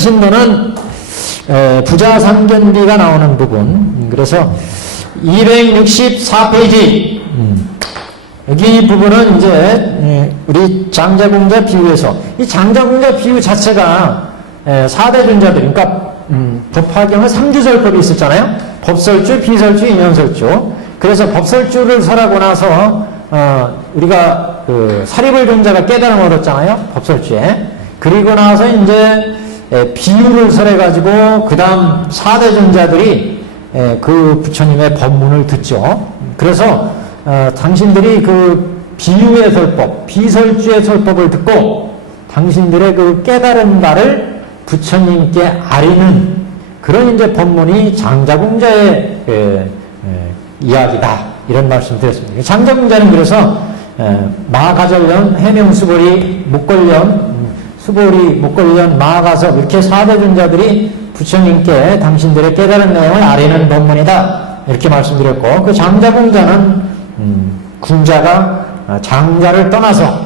신도는 부자상견비가 나오는 부분. 그래서 264페이지 여기 부분은 이제 우리 장자공자 비유에서 이 장자공자 비유 자체가 4대 존자들, 그러니까 법화경의 3주설법이 있었잖아요. 법설주, 비설주, 인연설주. 그래서 법설주를 설하고 나서 우리가 그 사리불 존자가 깨달음을 얻었잖아요. 법설주에. 그리고 나서 이제 비유를 설해가지고 그 다음 4대 존자들이 그 부처님의 법문을 듣죠. 그래서 당신들이 그 비유의 설법, 비설주의 설법을 듣고 당신들의 그 깨달은 바를 부처님께 아리는 그런 이제 법문이 장자공자의 이야기다. 이런 말씀 드렸습니다. 장자공자는 그래서 마가절련, 해명수보리, 목걸련, 수보리, 목걸련, 마가섭 이렇게 4대 존자들이 부처님께 당신들의 깨달은 내용을 아리는 법문이다. 이렇게 말씀드렸고 그 장자공자는 궁자가 장자를 떠나서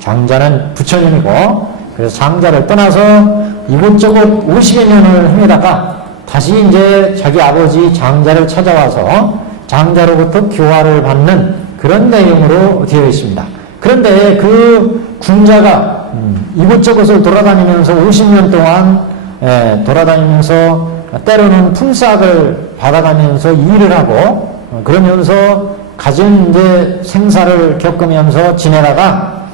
장자는 부처님이고 그래서 장자를 떠나서 이곳저곳 50여 년을 헤매다가 다시 이제 자기 아버지 장자를 찾아와서 장자로부터 교화를 받는 그런 내용으로 되어 있습니다. 그런데 그 궁자가 이곳저곳을 돌아다니면서 50년 동안 돌아다니면서 때로는 품삯을 받아가면서 일을 하고 그러면서 가진 이제 생사를 겪으면서 지내다가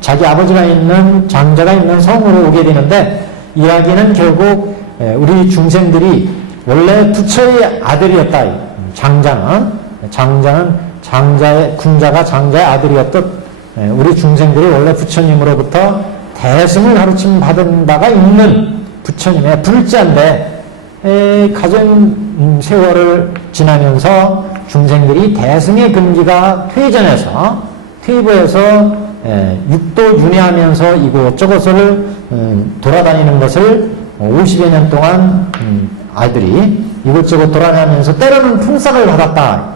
자기 아버지가 있는 장자가 있는 성으로 오게 되는데 이야기는 결국 우리 중생들이 원래 부처의 아들이었다. 장자는 궁자가 장자의 아들이었듯 우리 중생들이 원래 부처님으로부터 대승을 가르침 받은 바가 있는 부처님의 불자인데 가진 세월을 지나면서 중생들이 대승의 금기가 퇴부해서 육도 윤회하면서 이곳저곳을 돌아다니는 것을 50여 년 동안 아이들이 이곳저곳 돌아다니면서 때로는 품삯을 받았다.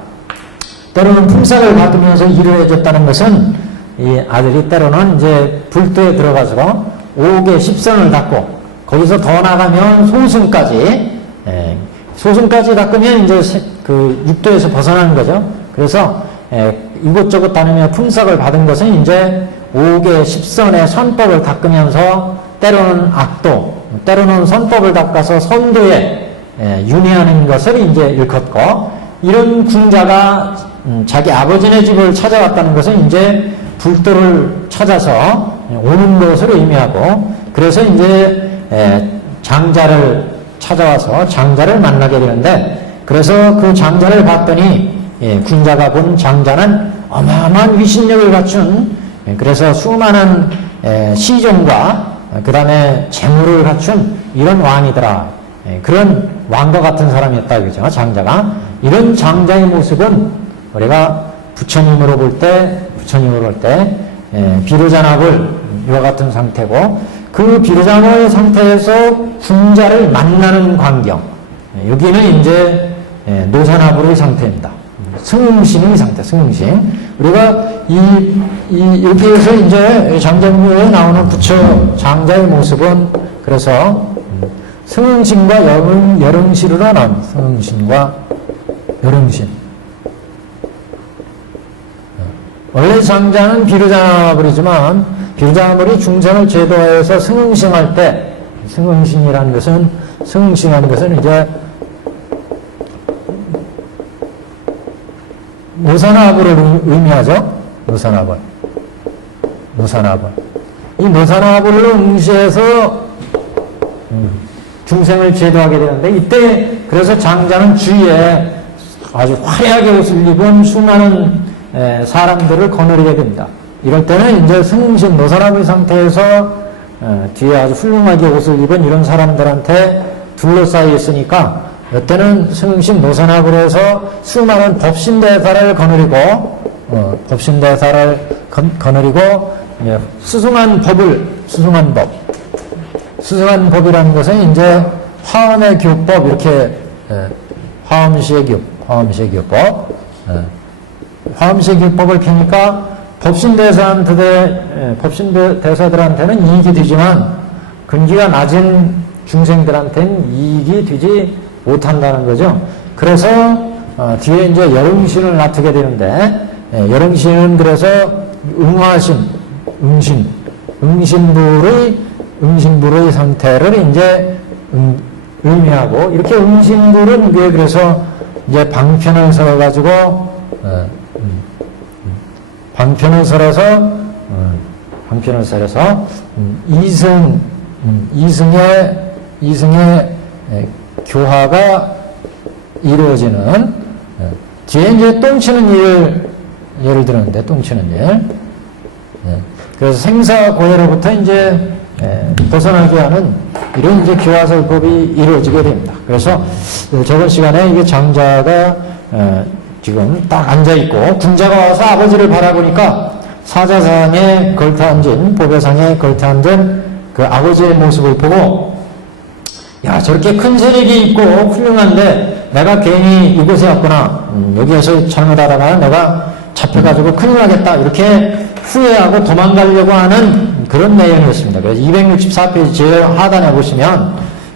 때로는 품삯을 받으면서 일을 해줬다는 것은 이 아들이 때로는 이제 불도에 들어가서 5개 10선을 닦고 거기서 더 나가면 소승까지 닦으면 이제 그 육도에서 벗어나는 거죠. 그래서 이곳저곳 다니며 품삯을 받은 것은 이제 5개 10선의 선법을 닦으면서 때로는 악도, 때로는 선법을 닦아서 선도에 윤회하는 것을 이제 일컫고 이런 궁자가 자기 아버지네 집을 찾아왔다는 것은 이제 불도를 찾아서 오는 것으로 의미하고 그래서 이제 장자를 찾아와서 장자를 만나게 되는데 그래서 그 장자를 봤더니 궁자가 본 장자는 어마어마한 위신력을 갖춘 그래서 수많은 시종과 그 다음에 재물을 갖춘 이런 왕이더라. 그런 왕과 같은 사람이었다. 그죠? 장자가. 이런 장자의 모습은 우리가 부처님으로 볼 때 비로자납을 이와 같은 상태고 그 비로자납의 상태에서 궁자를 만나는 광경. 여기는 이제 노사나불의 상태입니다. 승응신의 상태, 승응신. 우리가 이렇게 해서 이제 장자문에 나오는 부처 장자의 모습은 그래서 승응신과 여릉신으로 나옵니다. 승응신과 여릉신. 원래 장자는 비로자나불이지만 비로자나불이 중생을 제도하여서 승응신할 때 승응신이라는 것은 이제 노사나불을 의미하죠. 노사나불. 이 노사나불을 응시해서 중생을 제도하게 되는데 이때 그래서 장자는 주위에 아주 화려하게 옷을 입은 수많은 사람들을 거느리게 됩니다. 이럴 때는 이제 승신 노사나불 상태에서 뒤에 아주 훌륭하게 옷을 입은 이런 사람들한테 둘러싸여 있으니까 이때는 승신 노사나불에서 수많은 법신대사를 거느리고 수승한 법이라는 것은 이제 화엄의 교법 이렇게 화엄시의 교법 화엄시교법을 펴니까 법신대사들한테는 이익이 되지만 근기가 낮은 중생들한테는 이익이 되지 못한다는 거죠. 그래서 뒤에 이제 여릉신을 놔두게 되는데, 여릉신은 그래서 응화신, 응신불의 상태를 이제 의미하고, 이렇게 응신불은 위에 그래서 이제 방편을 설어가지고, 방편을 설어서 이승의 교화가 이루어지는, 뒤에 이제 똥치는 일을 예를 들었는데, 똥치는 일. 그래서 생사고해로부터 이제 벗어나게 하는 이런 이제 교화설법이 이루어지게 됩니다. 그래서 저번 시간에 이게 장자가 지금 딱 앉아있고, 군자가 와서 아버지를 바라보니까 사자상에 걸터앉은, 보배상에 걸터앉은 그 아버지의 모습을 보고, 야, 저렇게 큰 세력이 있고 훌륭한데 내가 괜히 이곳에 왔구나. 여기에서 잘못하다가 내가 잡혀가지고 큰일 나겠다. 이렇게 후회하고 도망가려고 하는 그런 내용이었습니다. 그래서 264페이지 제일 하단에 보시면,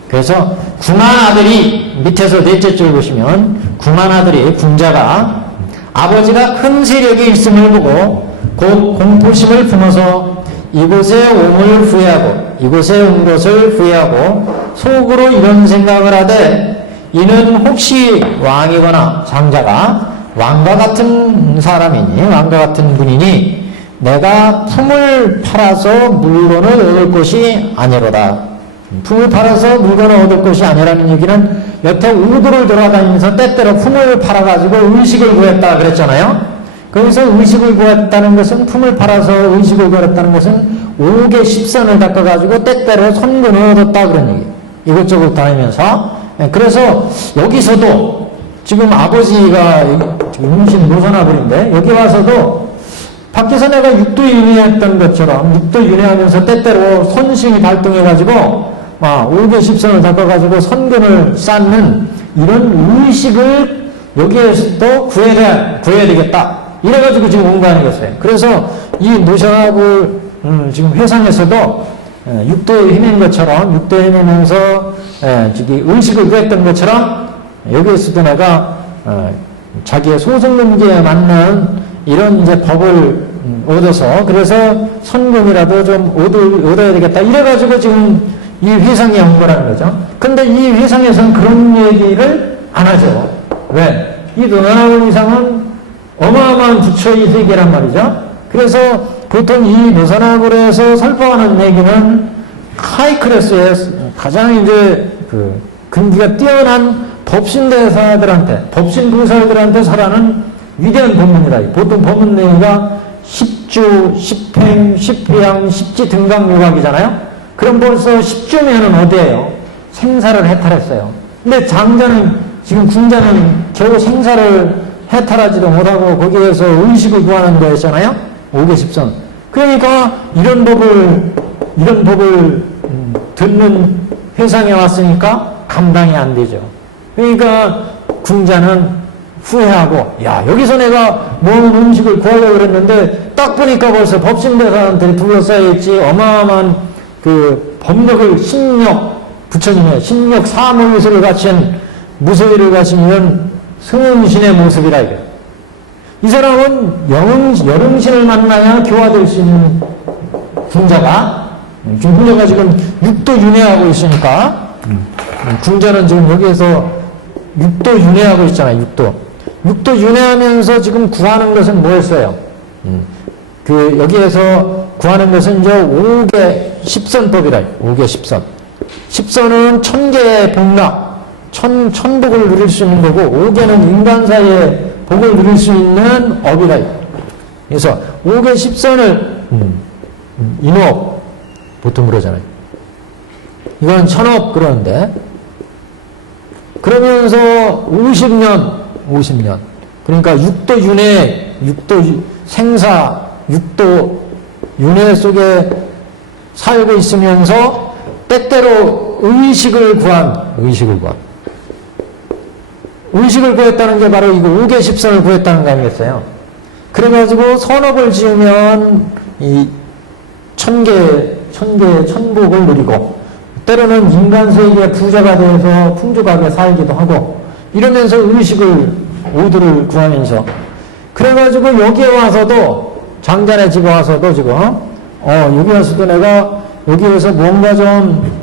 그래서 궁한 아들이, 밑에서 넷째 줄 보시면 궁한 아들이, 군자가 아버지가 큰 세력이 있음을 보고 곧 공포심을 품어서 이곳에 옴을 후회하고, 이곳에 온 것을 후회하고 속으로 이런 생각을 하되, 이는 혹시 왕이거나 장자가 왕과 같은 사람이니, 왕과 같은 분이니 내가 품을 팔아서 물건을 얻을 것이 아니로다. 품을 팔아서 물건을 얻을 것이 아니라는 얘기는 여태 우두를 돌아다니면서 때때로 품을 팔아가지고 의식을 구했다 그랬잖아요. 거기서 의식을 구했다는 것은, 품을 팔아서 의식을 구했다는 것은 5개 10선을 닦아가지고 때때로 선근을 얻었다 그런 얘기. 이것저것 다니면서. 그래서 여기서도 지금 아버지가 지금 임신 노선아버인데, 여기 와서도 밖에서 내가 육도윤회했던 것처럼 육도윤회하면서 때때로 선심이 발동해가지고 5개 10선을 닦아가지고 선근을 쌓는 이런 의식을 여기에서도 구해야 되겠다. 이래가지고 지금 온 거 아니겠어요. 그래서 이 노선아부 지금 회상에서도 육도에 헤맨 것처럼, 육도에 헤매면서 의식을 구했던 것처럼 여기에서도 내가 자기의 소승문제에 맞는 이런 이제 법을 얻어서, 그래서 선금이라도 좀 얻어야 되겠다. 이래가지고 지금 이 회상에 온 거라는 거죠. 근데 이 회상에서는 그런 얘기를 안 하죠. 왜? 이 노선아부 이상은 어마어마한 부처의 세계란 말이죠. 그래서 보통 이 노선아부에서 설법하는 얘기는 하이 클래스의 가장 이제 그 근기가 뛰어난 법신대사들한테, 법신부사들한테 설하는 위대한 법문이다. 보통 법문 내용이 십주, 십행, 십회양, 십지등강묘각이잖아요. 그럼 벌써 십주면은 어디예요? 생사를 해탈했어요. 근데 장자는, 지금 군자는 겨우 생사를 해탈하지도 못하고 거기에서 의식을 구하는 거였잖아요. 5개 10선. 그러니까 이런 법을 듣는 회상에 왔으니까 감당이 안 되죠. 그러니까 군자는 후회하고, 야, 여기서 내가 먹은 음식을 구하려고 그랬는데 딱 보니까 벌써 법신대사한테 둘러싸여 있지. 어마어마한 그 법력을, 신력, 부처님의 신력 사무의술을 갖춘, 무소위를 갖춘 이런 승은신의 모습이라 이게. 이 사람은 여릉신을 만나야 교화될 수 있는 군자가, 지금 군자가 지금 육도 윤회하고 있으니까, 군자는 지금 여기에서 육도 윤회하고 있잖아요. 육도 윤회하면서 지금 구하는 것은 뭐였어요? 여기에서 구하는 것은 이제 5개 10선법이라. 5개 10선. 10선은 1000개의 복락, 천복을 누릴 수 있는 거고, 5개는 인간사의 복을 누릴 수 있는 업이라. 그래서 5개 10선을 인업 보통 그러잖아요. 이건 천업 그러는데, 그러면서 50년 그러니까 육도 윤회, 육도 생사, 육도 윤회 속에 살고 있으면서 때때로 의식을 구했다는 게 바로 이거 5개 10선을 구했다는 거 아니겠어요? 그래가지고 선업을 지으면 이 천복을 누리고, 때로는 인간 세계의 부자가 돼서 풍족하게 살기도 하고 이러면서 음식을 오두를 구하면서 그래가지고 여기에 와서도 장자네 집에 와서도 지금 여기 와서도 내가 여기에서 뭔가 좀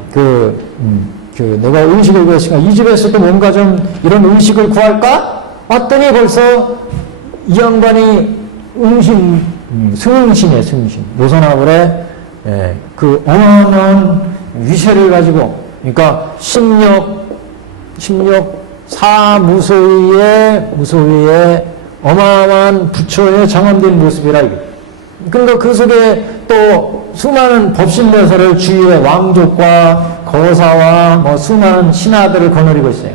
내가 음식을 구했으니까 이 집에서도 뭔가 좀 이런 음식을 구할까? 왔더니 벌써 이 양반이 승신이에요, 승신. 노선하불의 그 어마어마한 위세를 가지고, 그러니까 심력 무소위의 어마어마한 부처의 정함된 모습이라 이게. 그러니까 그 속에 또 수많은 법신대사를 주위에 왕족과 거사와 뭐 수많은 신하들을 거느리고 있어요.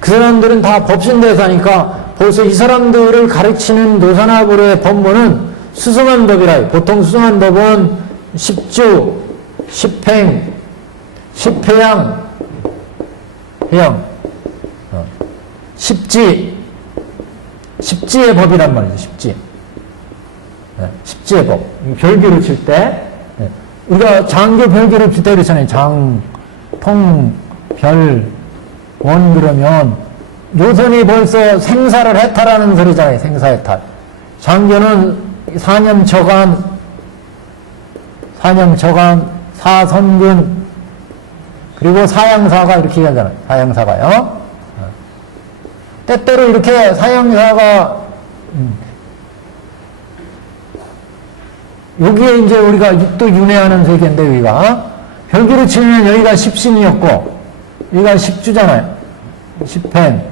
그 사람들은 다 법신대사니까 벌써 이 사람들을 가르치는 노선하불의 법문은 수승한 법이라. 보통 수승한 법은 십주, 십행, 십회양, 십지의 법이란 말이죠. 십지의 법. 별기를 칠 때, 우리가 장교 별기를 칠 때 그렇잖아요. 장, 통, 별, 원 그러면 요선이 벌써 생사를 해탈하는 소리잖아요. 생사해탈. 장교는 사념처간, 사선근, 그리고 사양사가 이렇게 얘기하잖아요. 사양사가요. 때때로 이렇게 사양사가, 여기에 이제 우리가 또 윤회하는 세계인데, 여기가. 별기로 치면 여기가 십신이었고, 여기가 십주잖아요. 십행,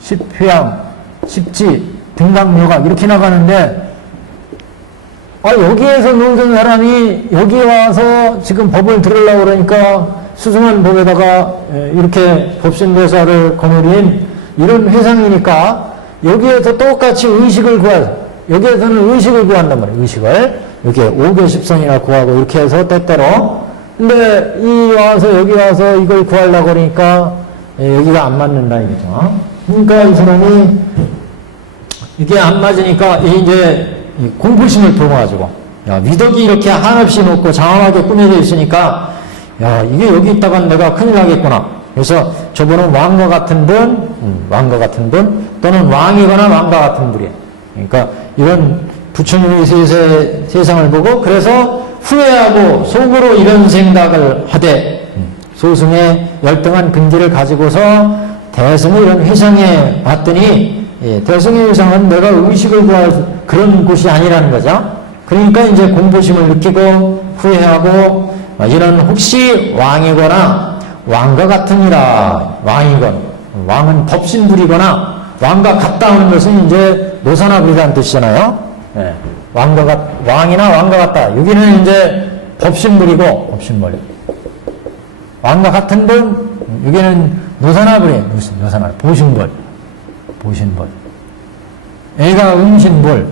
십회양, 십지, 등강묘각, 이렇게 나가는데, 여기에서 놀던 사람이 여기 와서 지금 법을 들으려고 그러니까 수승한 법에다가 이렇게 법신대사를 거느린 이런 회상이니까 여기에서 똑같이 의식을 여기에서는 의식을 구한단 말이에요. 의식을. 이렇게 5개10선이나 구하고 이렇게 해서 때때로. 근데 여기 와서 이걸 구하려고 그러니까 여기가 안 맞는다 이거죠. 그러니까 이 사람이 이게 안 맞으니까 이제 공부심을 통해가지고 미덕이 이렇게 한없이 높고 장엄하게 꾸며져 있으니까 이게 여기 있다가 내가 큰일 나겠구나. 그래서 저분은 왕과 같은 분 또는 왕이거나 왕과 같은 분이에요. 그러니까 이런 부처님의 세상을 보고 그래서 후회하고 속으로 이런 생각을 하되 소승의 열등한 근기를 가지고서 대승의 이런 회상에 봤더니 대승의 회상은 내가 의식을 구할 그런 곳이 아니라는 거죠. 그러니까 이제 공부심을 느끼고 후회하고 이런 혹시 왕이거나 왕과 같으니라. 왕은 법신불이거나 왕과 같다 하는 것은 이제 노선하불이라는 뜻이잖아요. 왕이나 왕과 같다. 여기는 이제 법신불이고 법신불. 왕과 같은 분, 여기는 노선하불이에요. 노선하불. 보신불. 여기가 음신불.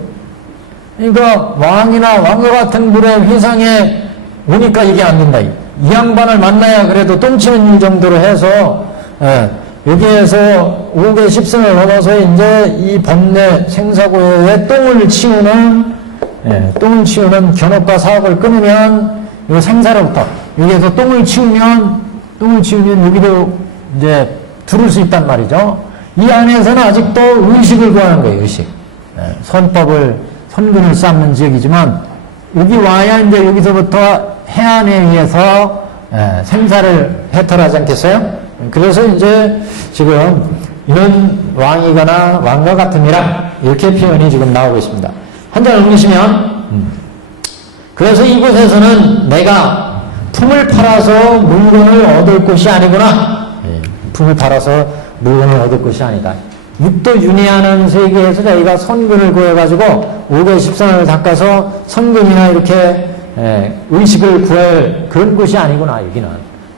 그러니까 왕이나 왕과 같은 불의 회상에 오니까 이게 안 된다. 이 양반을 만나야 그래도 똥치는 일 정도로 해서 여기에서 5개 10승을 넘어서 이제 이 법내 생사고에 똥을 치우는 견업과 사업을 끊으면 이 생사로부터 여기에서 똥을 치우면 여기도 이제 들을 수 있단 말이죠. 이 안에서는 아직도 의식을 구하는 거예요. 의식. 선근을 쌓는 지역이지만 여기 와야 이제 여기서부터 해안에 의해서 생사를 해탈하지 않겠어요? 그래서 이제 지금 이런 왕이거나 왕과 같음이라 이렇게 표현이 지금 나오고 있습니다. 한 장 읽으시면 그래서 이곳에서는 내가 품을 팔아서 물건을 얻을 곳이 아니구나. 품을 팔아서 물건을 얻을 곳이 아니다. 육도 윤회하는 세계에서 저희가 선근을 구해가지고 5개 10선을 닦아서 선근이나 이렇게 의식을 구할 그런 곳이 아니구나. 여기는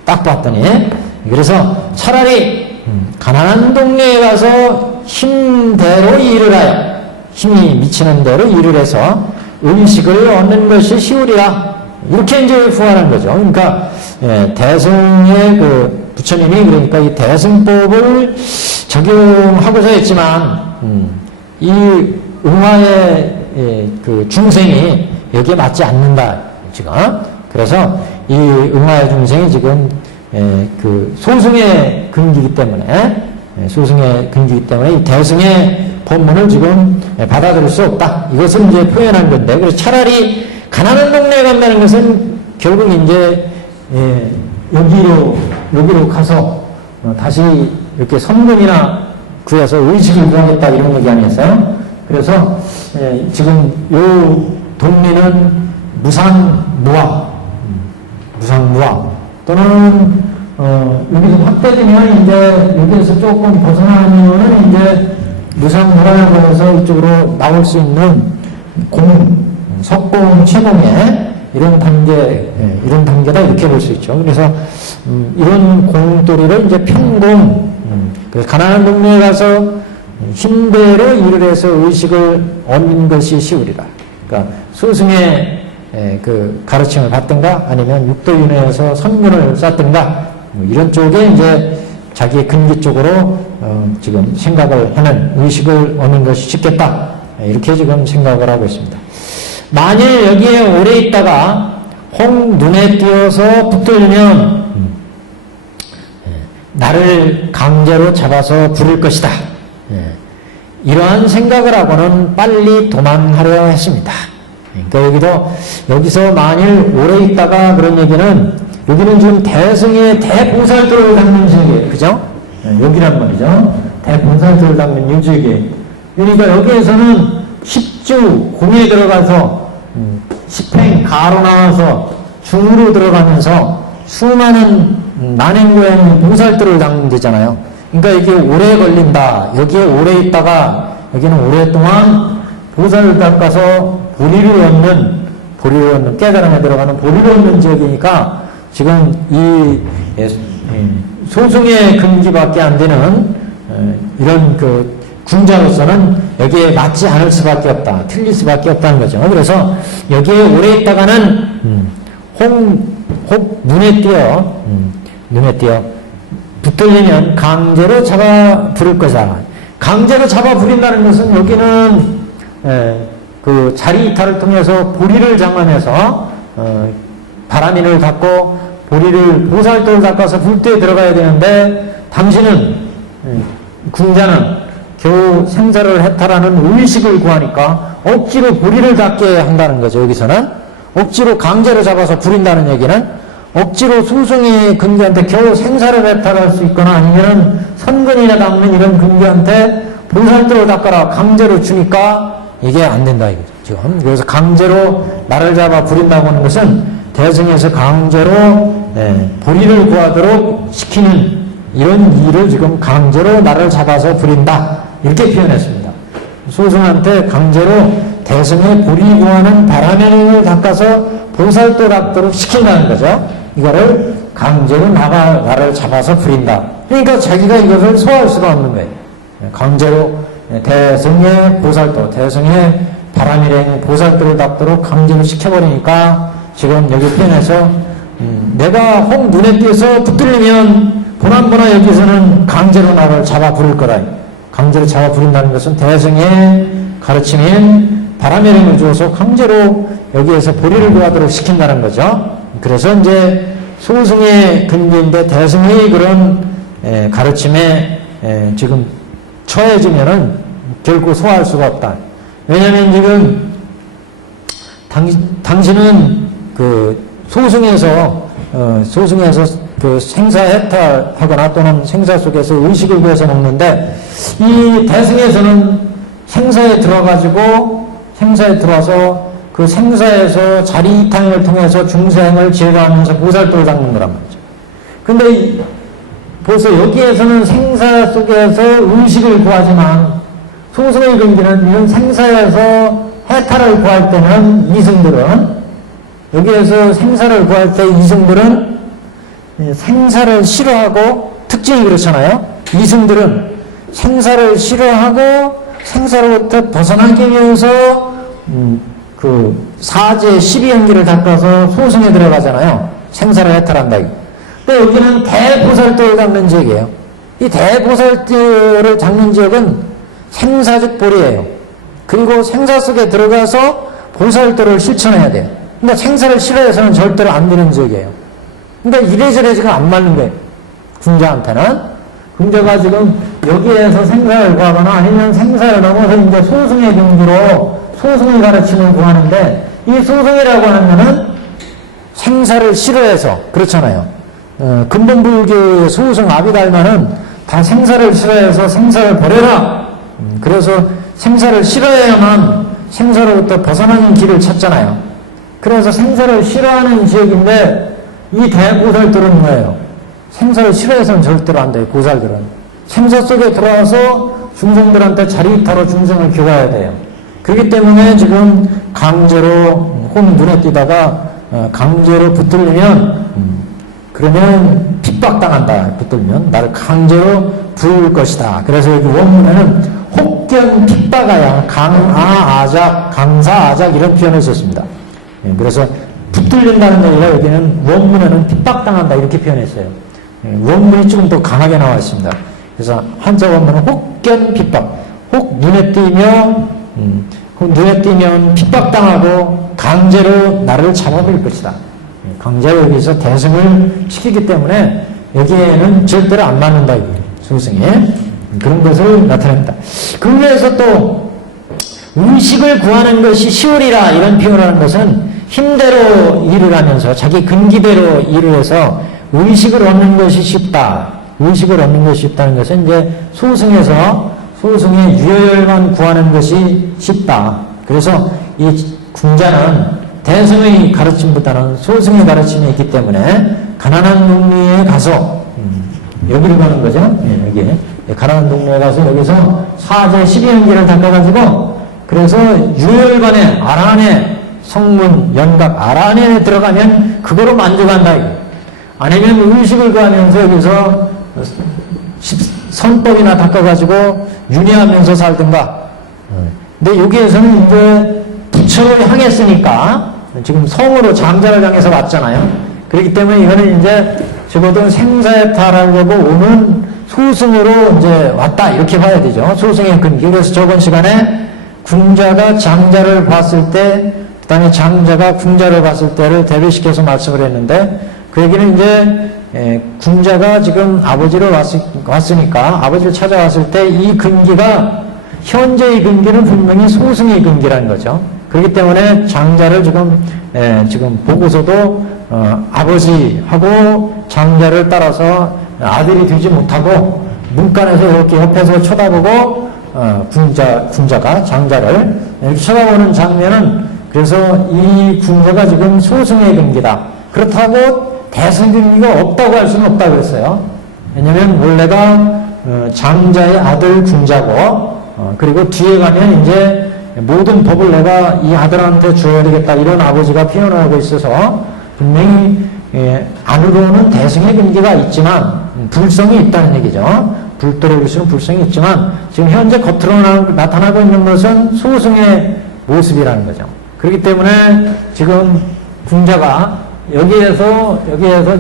딱 봤더니 그래서 차라리 가난한 동네에 가서 힘대로 일을 하여 힘이 미치는 대로 일을 해서 의식을 얻는 것이 쉬우리라. 이렇게 이제 후하는 거죠. 그러니까 대승의 그 부처님이 그러니까 이 대승법을 적용하고자 했지만 이 응화의 그 중생이 여기에 맞지 않는다 지금. 그래서 이 음마의 중생이 지금 그 소승의 근기이기 때문에 소승의 근기이기 때문에 이 대승의 법문을 지금 받아들일 수 없다. 이것을 이제 표현한 건데, 그래서 차라리 가난한 동네에 간다는 것은 결국 이제 여기로 가서 다시 이렇게 선근이나 구해서 의식을 구하겠다 이런 얘기 아니었어요? 그래서 지금 요 동리는 무상무화 또는 여기서 확대되면 이제 여기에서 조금 벗어나면은 이제 무상무화라고 해서 이쪽으로 나올 수 있는 석공, 최공의 이런 단계다 이렇게 볼 수 있죠. 그래서 이런 공돌이를 이제 평공, 그래서 가난한 동네에 가서 힘대로 일을 해서 의식을 얻는 것이 쉬우리라. 그러니까 소승의 그 가르침을 받든가 아니면 육도윤회에서 선문을 쌓든가 뭐 이런 쪽에 이제 자기의 근기 쪽으로 지금 생각을 하는 의식을 얻는 것이 쉽겠다. 이렇게 지금 생각을 하고 있습니다. 만일 여기에 오래 있다가 홍 눈에 띄어서 붙들면 나를 강제로 잡아서 부릴 것이다. 이러한 생각을 하고는 빨리 도망하려 했습니다. 그러니까 여기서 만일 오래 있다가 그런 얘기는, 여기는 지금 대승의 대보살도를 닦는 지역이에요. 그죠? 여기란 말이죠. 대보살도를 닦는 이 지역이에요. 그러니까 여기에서는 10주 공에 들어가서 10행 가로 나와서 중으로 들어가면서 수많은 만행고행 보살도를 닦는 데잖아요. 그러니까 이게 오래 걸린다. 여기에 오래 있다가 여기는 오랫동안 보살을 닦아서 보리를 얻는 깨달음에 들어가는 보리를 얻는 지역이니까 지금 이 소승의 근기밖에 안 되는 이런 그 군자로서는 여기에 맞지 않을 수밖에 없다. 틀릴 수밖에 없다는 거죠. 그래서 여기에 오래 있다가는 눈에 띄어 붙들리면 강제로 잡아 부릴 거다. 강제로 잡아 부린다는 것은 여기는 그 자리 이탈을 통해서 보리를 장만해서 바라민을 닦고 보리를 보살도를 닦아서 불때에 들어가야 되는데, 당신은 군자는 겨우 생사를 해탈하는 의식을 구하니까 억지로 보리를 닦게 한다는 거죠. 여기서는 억지로 강제로 잡아서 부린다는 얘기는 억지로 소승의 근기한테 겨우 생사를 해탈할 수 있거나 아니면 선근이나 닦는 이런 근기한테 보살도를 닦아라 강제로 주니까 이게 안 된다 이거죠. 지금 그래서 강제로 나를 잡아 부린다고 하는 것은 대승에서 강제로 보리를 구하도록 시키는 이런 일을 지금 강제로 나를 잡아서 부린다 이렇게 표현했습니다. 소승한테 강제로 대승의 보리 구하는 바라면을 닦아서 보살도 닦도록 시킨다는 거죠. 이거를 강제로 나를 잡아서 부린다. 그러니까 자기가 이것을 소화할 수가 없는 거예요. 강제로 대승의 보살도, 대승의 바람일행 보살도를 닦도록 강제로 시켜버리니까 지금 여기 표현해서 내가 홍 눈에 띄어서 붙들리면 보나보나 여기서는 강제로 나를 잡아 부릴 거라. 강제로 잡아 부린다는 것은 대승의 가르침인 바람일행을 주어서 강제로 여기에서 보리를 구하도록 시킨다는 거죠. 그래서 이제 소승의 근기인데 대승의 그런 가르침에 지금 처해지면은 결코 소화할 수가 없다. 왜냐하면 지금 당신은 그 소승에서 그 생사 해탈하거나 또는 생사 속에서 의식을 구해서 먹는데, 이 대승에서는 생사에 들어와서 그 생사에서 자리 이탈을 통해서 중생을 제거하면서 보살도를 닦는 거란 말이죠. 근데 벌써 여기에서는 생사 속에서 의식을 구하지만 소승의 근기는 이런 생사에서 해탈을 구할 때는 이승들은, 여기에서 생사를 구할 때 이승들은 생사를 싫어하고, 특징이 그렇잖아요. 이승들은 생사를 싫어하고 생사로부터 벗어나기 위해서 그 사제 12연기를 닦아서 소승에 들어가잖아요. 생사를 해탈한다. 근데 여기는 대보살도를 닦는 지역이에요. 이 대보살도를 닦는 지역은 생사적 보리예요. 그리고 생사 속에 들어가서 보살도를 실천해야 돼요. 근데 생사를 싫어해서는 절대로 안 되는 지역이에요. 그러니까 이래저래 지금 안 맞는 거예요. 궁자한테는. 궁자가 지금 여기에서 생사를 구하거나 아니면 생사를 넘어서 이제 소승의 경지로 소승의 가르침을 구하는데, 이 소승이라고 하는 거는 생사를 싫어해서, 그렇잖아요. 근본불교의 소승 아비달마는 다 생사를 싫어해서 생사를 버려라. 그래서 생사를 싫어해야만 생사로부터 벗어나는 길을 찾잖아요. 그래서 생사를 싫어하는 지역인데, 이 대고살들은 뭐예요? 생사를 싫어해서는 절대로 안 돼요, 고살들은. 생사 속에 들어와서 중생들한테 자리타로 중생을 교화해야 돼요. 그렇기 때문에 지금 강제로 혹 눈에 띄다가 강제로 붙들면 그러면 핍박당한다. 붙들면 나를 강제로 부을 것이다. 그래서 여기 원문에는 혹견 핍박하야 강아아작 강사아작 이런 표현을 썼습니다. 그래서 붙들린다는 얘기가 여기는 원문에는 핍박당한다 이렇게 표현했어요. 원문이 조금 더 강하게 나와 있습니다. 그래서 한자 원문은 혹견 핍박, 혹 눈에 띄면 핍박당하고 강제로 나를 잡아버릴 것이다. 강제로 여기서 대승을 시키기 때문에 여기에는 절대로 안 맞는다. 소승에 그런 것을 나타냅니다. 그래서 또 의식을 구하는 것이 시월이라 이런 표현을 하는 것은 힘대로 일을 하면서 자기 근기대로 일을 해서 의식을 얻는 것이 쉽다. 의식을 얻는 것이 쉽다는 것은 이제 소승에서 소승의 유혈만 구하는 것이 쉽다. 그래서 이 궁자는 대승의 가르침보다는 소승의 가르침이 있기 때문에 가난한 동네에 가서 여기를 가는 거죠. 여기 가난한 동네에 가서 여기서 사제 12연기를 닦아가지고 그래서 유혈관에 아란에 성문 연각 아란에 들어가면 그거로 만족한다. 아니면 의식을 구하면서 여기서 선법이나 닦아가지고 윤회하면서 살든가. 근데 여기에서는 이제 부처를 향했으니까 지금 성으로 장자를 향해서 왔잖아요. 그렇기 때문에 이거는 이제 적어도 생사에 탈하려고 오는 소승으로 이제 왔다 이렇게 봐야 되죠. 소승의 근기. 그래서 저번 시간에 궁자가 장자를 봤을 때, 그 다음에 장자가 궁자를 봤을 때를 대비시켜서 말씀을 했는데, 그 얘기는 이제 궁자가 지금 아버지를 왔으니까 아버지를 찾아왔을 때 이 근기가 현재의 근기는 분명히 소승의 근기라는 거죠. 그렇기 때문에 장자를 지금 보고서도 아버지하고 장자를 따라서 아들이 되지 못하고 문간에서 이렇게 옆에서 쳐다보고 궁자가 장자를 이렇게 쳐다보는 장면은 그래서 이 궁자가 지금 소승의 근기다. 그렇다고 대승 근기가 없다고 할 수는 없다고 그랬어요. 왜냐면 원래가 장자의 아들 궁자고 그리고 뒤에 가면 이제 모든 법을 내가 이 아들한테 줘야 되겠다 이런 아버지가 표현을 하고 있어서 분명히 안으로는 대승의 근기가 있지만 불성이 있다는 얘기죠. 불도를 위해서는 불성이 있지만 지금 현재 겉으로 나타나고 있는 것은 소승의 모습이라는 거죠. 그렇기 때문에 지금 궁자가 여기에서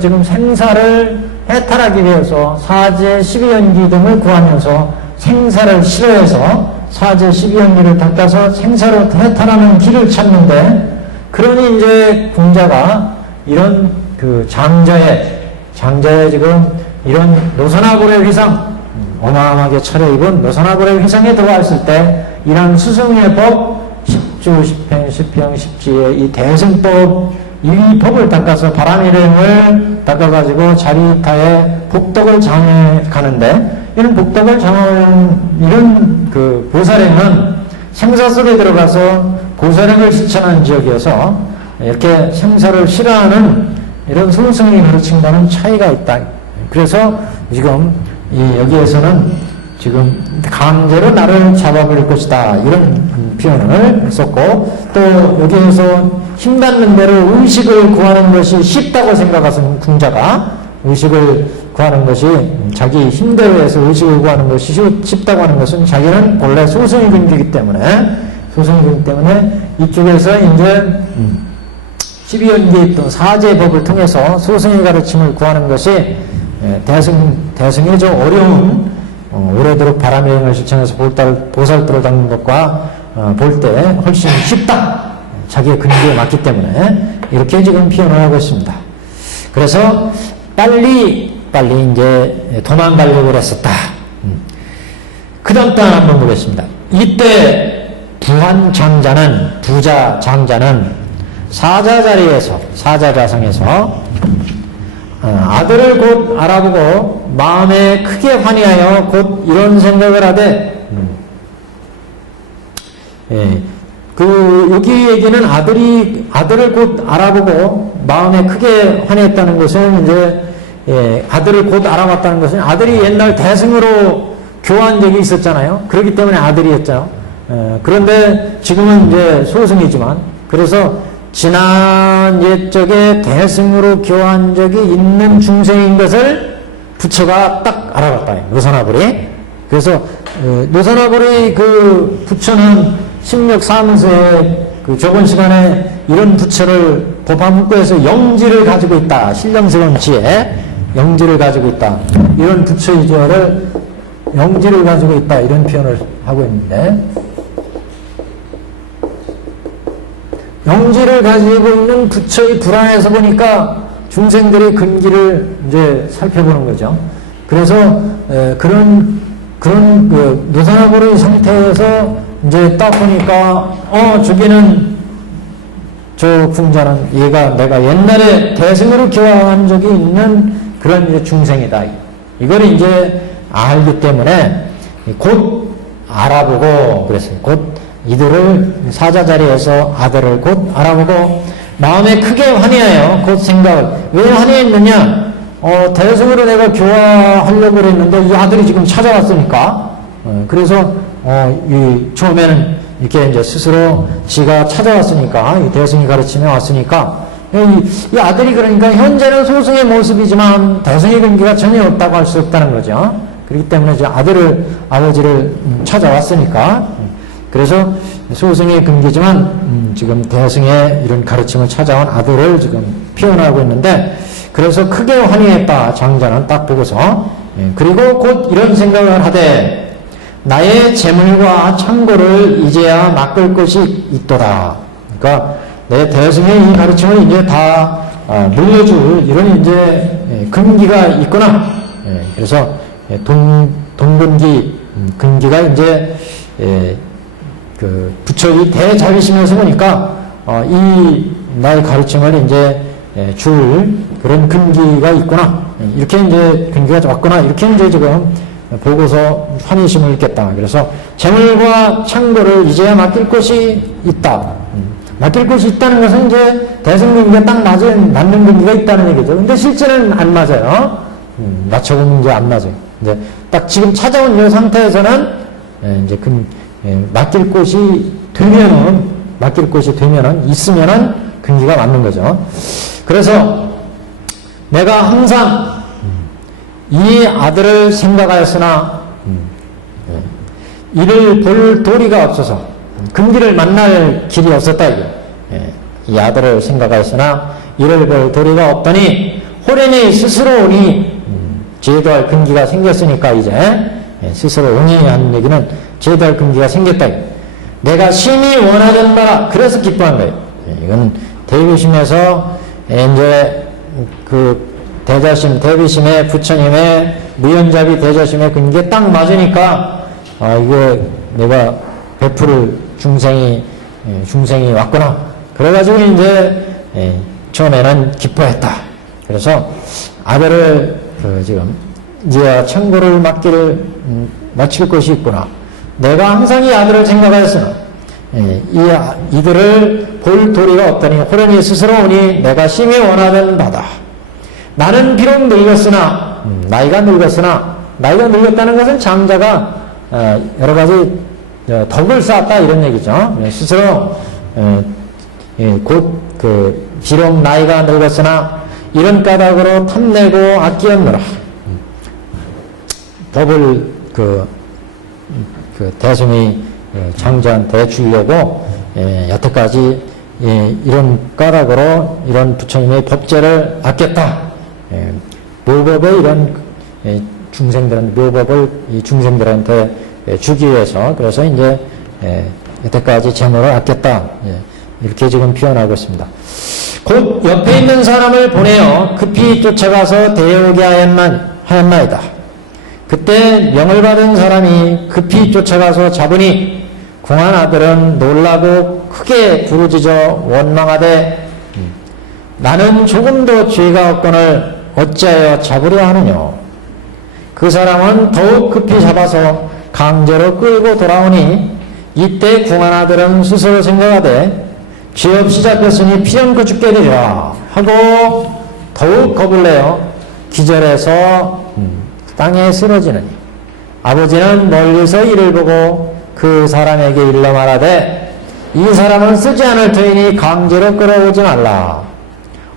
지금 생사를 해탈하기 위해서 사제 12연기 등을 구하면서 생사를 싫어해서 사제 12연기를 닦아서 생사로 해탈하는 길을 찾는데, 그러니 이제 궁자가 이런 그 장자의 지금 이런 노선화고래 휘상, 어마어마하게 차려입은 노선화고래 휘상에 들어왔을 때 이런 수승의 법, 십주, 십행, 십평, 십지의 이 대승법, 이 법을 닦아서 바람일행을 닦아가지고 자리타에 복덕을 장해 가는데, 이런 복덕을 장하는 이런 그 보살행은 생사 속에 들어가서 보살행을 실천하는 지역이어서 이렇게 생사를 싫어하는 이런 소승이 가르친다는 차이가 있다. 그래서 지금 여기에서는 지금 강제로 나를 잡아버릴 것이다 이런 표현을 썼고, 또 여기에서 힘닿는 대로 의식을 구하는 것이 쉽다고 생각하는 궁자가 의식을 구하는 것이 자기 힘대로 해서 의식을 구하는 것이 쉽다고 하는 것은 자기는 본래 소승의 근기이기 때문에 이쪽에서 이제 12연기에 있던 사제법을 통해서 소승의 가르침을 구하는 것이 대승의 좀 어려운 오래도록 바람여행을 실천해서 보살도를 닦는 것과 볼 때 훨씬 쉽다. 자기의 근기에 맞기 때문에 이렇게 지금 표현을 하고 있습니다. 그래서 빨리 이제 도망가려고 했었다. 그 다음 단 한번 보겠습니다. 이때 부자 장자는 사자 자리에서, 사자자성에서 아들을 곧 알아보고 마음에 크게 환희하여 곧 이런 생각을 하되, 여기 얘기는 아들을 곧 알아보고 마음에 크게 환희했다는 것은 이제, 아들을 곧 알아봤다는 것은 아들이 옛날 대승으로 교환 적이 있었잖아요. 그렇기 때문에 아들이었죠. 그런데 지금은 이제 소승이지만, 그래서 지난 옛적에 대승으로 교환 적이 있는 중생인 것을 부처가 딱 알아봤다. 노선화불이. 그래서 노선화불의 그 부처는 신력사무소에 그 저번 시간에 이런 부처를 법화문구에서 영지를 가지고 있다. 신령스러운지에 영지를 가지고 있다. 이런 부처이죠를 영지를 가지고 있다. 이런 표현을 하고 있는데, 영지를 가지고 있는 부처의 불안에서 보니까 중생들의 근기를 이제 살펴보는 거죠. 그래서 그런 그 노산화불의 상태에서 이제 딱 보니까 저기는 저 궁자는 얘가 내가 옛날에 대승으로 교화한 적이 있는 그런 이제 중생이다. 이걸 이제 알기 때문에 곧 알아보고 그랬어요. 곧 이들을 사자 자리에서 아들을 곧 알아보고 마음에 크게 환희하여 곧 생각을. 왜 환희했느냐? 대승으로 내가 교화하려고 그랬는데 이 아들이 지금 찾아왔으니까. 그래서 처음에는 이렇게 이제 스스로 지가 찾아왔으니까, 이 대승이 가르치며 왔으니까, 이 아들이 그러니까 현재는 소승의 모습이지만 대승의 근기가 전혀 없다고 할 수 없다는 거죠. 그렇기 때문에 이제 아버지를 찾아왔으니까. 그래서 소승의 근기지만 지금 대승의 이런 가르침을 찾아온 아들을 지금 표현하고 있는데, 그래서 크게 환희했다. 장자는 딱 보고서. 그리고 곧 이런 생각을 하되 나의 재물과 창고를 이제야 맡길 것이 있도다. 그러니까 내 대승의 이 가르침을 이제 다 물려줄 이런 이제 근기가 있구나. 그래서 동근기, 근기가 이제 그 부처의 대자비심에서 보니까 이 나의 가르침을 이제 줄 그런 근기가 있구나. 이렇게 이제 근기가 왔구나. 이렇게 이제 지금 보고서 환희심을 읽겠다. 그래서 재물과 창고를 이제야 맡길 곳이 있다. 맡길 곳이 있다는 것은 이제 대승근기가 딱 맞는 근기가 있다는 얘기죠. 근데 실제는 안 맞아요. 맞춰보면 이제 안 맞아요. 이제 딱 지금 찾아온 이 상태에서는 이제 맡길 곳이 되면은 있으면은 근기가 맞는 거죠. 그래서 내가 항상 이 아들을 생각하였으나 이를 볼 도리가 없어서 근기를 만날 길이 없었다 이거. 이 아들을 생각하였으나 이를 볼 도리가 없더니 호련히 스스로 오니 제도할 근기가 생겼으니까 이제 스스로 오니 하는 얘기는 제도할 근기가 생겼다. 내가 심히 원하던 바라 그래서 기뻐한 거예요. 이건 대비심에서 이제 그 대비심의 부처님의 무연자비 대자심의 근기에 딱 맞으니까 이게 내가 베풀을 중생이 왔구나. 그래가지고 이제 처음에는 기뻐했다. 그래서 아들을 지금 이제야 창고를 맡길 것이 있구나. 내가 항상 이 아들을 생각하였으나 이들을 볼 도리가 없더니 호련히 스스로 오니 내가 심히 원하던 바다. 나는 비록 늙었으나 나이가 늙었다는 것은 장자가 여러 가지 덕을 쌓았다 이런 얘기죠. 스스로 곧 비록 나이가 늙었으나 이런 까닭으로 탐내고 아끼었노라. 법을 대승이 장자한테 주려고 여태까지 이런 까닭으로 이런 부처님의 법제를 아꼈다. 묘법의 이런 묘법을 이 중생들한테 주기 위해서 그래서 이제 여태까지 재물을 아꼈다. 이렇게 지금 표현하고 있습니다. 곧 옆에 있는 사람을 보내어 급히 쫓아가서 데려오게 하였나이다. 그때 명을 받은 사람이 급히 쫓아가서 잡으니 궁한 아들은 놀라고 크게 부르짖어 원망하되 나는 조금도 죄가 없거늘 어찌하여 잡으려 하느냐. 그 사람은 더욱 급히 잡아서 강제로 끌고 돌아오니 이때 궁한 아들은 스스로 생각하되 죄 없이 잡혔으니 피령코 죽게 되리라 하고 더욱 겁을 내어 기절해서 땅에 쓰러지느니 아버지는 멀리서 이를 보고 그 사람에게 일러 말하되 이 사람은 쓰지 않을 터이니 강제로 끌어오지 말라.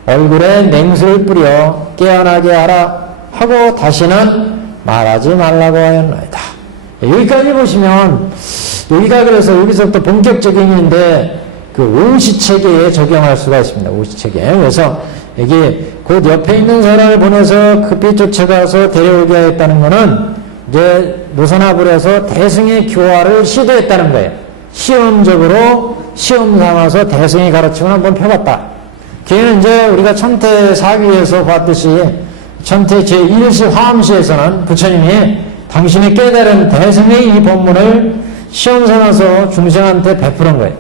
얼굴에 냉수를 뿌려 깨어나게 하라 하고 다시는 말하지 말라고 하였나이다. 여기까지 보시면 여기가 그래서 여기서부터 본격적인 일인데 그 오시체계에 적용할 수가 있습니다. 오시체계. 그래서 여기 곧 옆에 있는 사람을 보내서 급히 쫓아가서 데려오게 하였다는 것은 이제 노선합을 해서 대승의 교화를 시도했다는 거예요. 시험적으로 시험 삼아서 대승의 가르침을 한번 펴봤다. 걔는 이제 우리가 천태 사기에서 봤듯이 천태 제1시 화엄시에서는 부처님이 당신이 깨달은 대승의 이 법문을 시험 삼아서 중생한테 베푸는 거예요.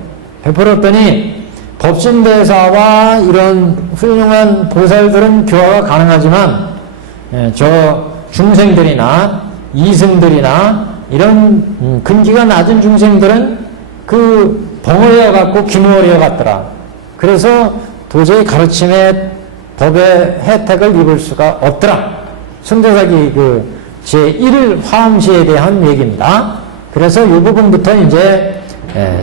베풀었더니 법신대사와 이런 훌륭한 보살들은 교화가 가능하지만 저 중생들이나 이승들이나 이런 근기가 낮은 중생들은 그 벙어리와 같고 기모어리와 같더라. 그래서 도저히 가르침의 법의 혜택을 입을 수가 없더라. 순도사기 그 제1 화엄시에 대한 얘기입니다. 그래서 이 부분부터 이제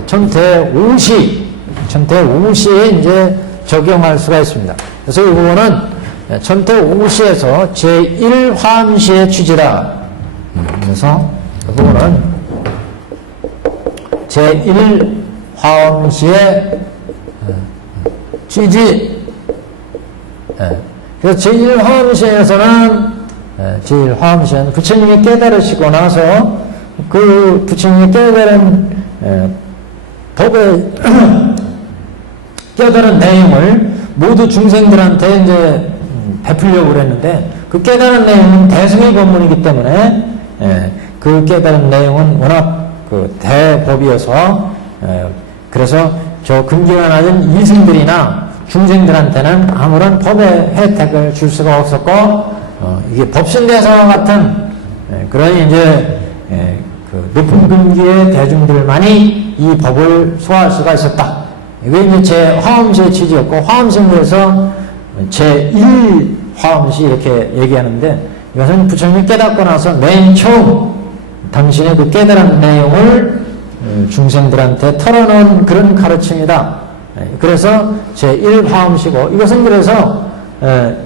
천태 5시에 이제 적용할 수가 있습니다. 그래서 이 부분은 천태 5시에서 제1 화엄시의 취지라. 그래서 이 부분은 제1 화엄시의 취지. 그래서 제1 화엄시에서는 제1 화엄시는 부처님이 깨달으시고 나서 그 부처님이 깨달은 법의 깨달은 내용을 모두 중생들한테 이제 베풀려고 그랬는데 그 깨달은 내용은 대승의 법문이기 때문에 그 깨달은 내용은 워낙 그 대법이어서 그래서 저 근기가 낮은 이승들이나 중생들한테는 아무런 법의 혜택을 줄 수가 없었고 이게 법신대사와 같은 그런 이제 그 높은 근기의 대중들만이 이 법을 소화할 수가 있었다. 이게 이제 제 화엄시의 취지였고 화엄시에서 제1 화엄시 이렇게 얘기하는데 이것은 부처님이 깨닫고 나서 맨 처음 당신의 그 깨달은 내용을 중생들한테 털어놓은 그런 가르침이다. 그래서 제1 화엄시고 이것은 그래서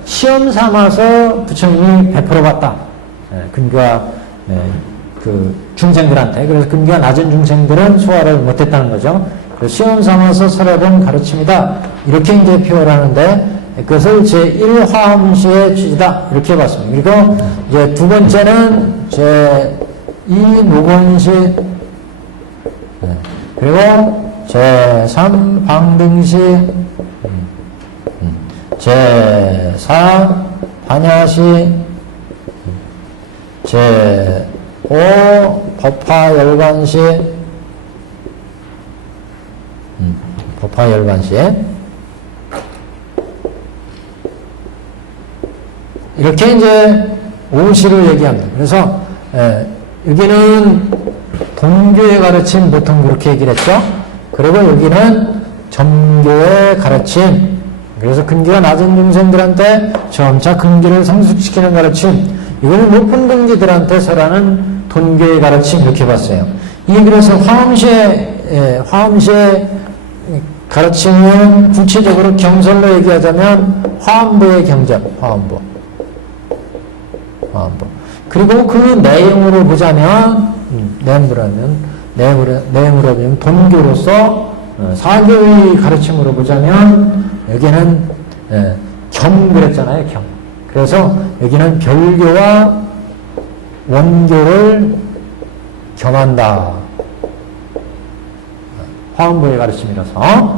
시험 삼아서 부처님이 베풀어봤다. 근기가 그 중생들한테. 그래서 근기가 낮은 중생들은 소화를 못했다는 거죠. 시험 삼아서 설해본 가르침이다. 이렇게 이제 표현을 하는데 그것을 제1 화엄시의 취지다. 이렇게 봤습니다. 그리고 이제 두 번째는 제2 노건시, 그리고 제3 방등시, 제4 반야시, 제5 법화열반시, 법화열반시. 이렇게 이제 오시를 얘기합니다. 그래서 여기는 동교의 가르침 보통 그렇게 얘기를 했죠. 그리고 여기는 점교의 가르침. 그래서 근기가 낮은 중생들한테 점차 근기를 성숙시키는 가르침. 이거는 높은 근기들한테 설하는 돈교의 가르침 이렇게 봤어요. 이게 그래서 화엄시의 가르침은 구체적으로 경설로 얘기하자면 화엄보의 경전, 화엄보. 그리고 그 내용으로 보자면, 내용으로 보면 돈교로서 사교의 가르침으로 보자면 여기는 겸 그랬잖아요, 겸. 그래서 여기는 별교와 원교를 겸한다. 화엄보의 가르침이라서.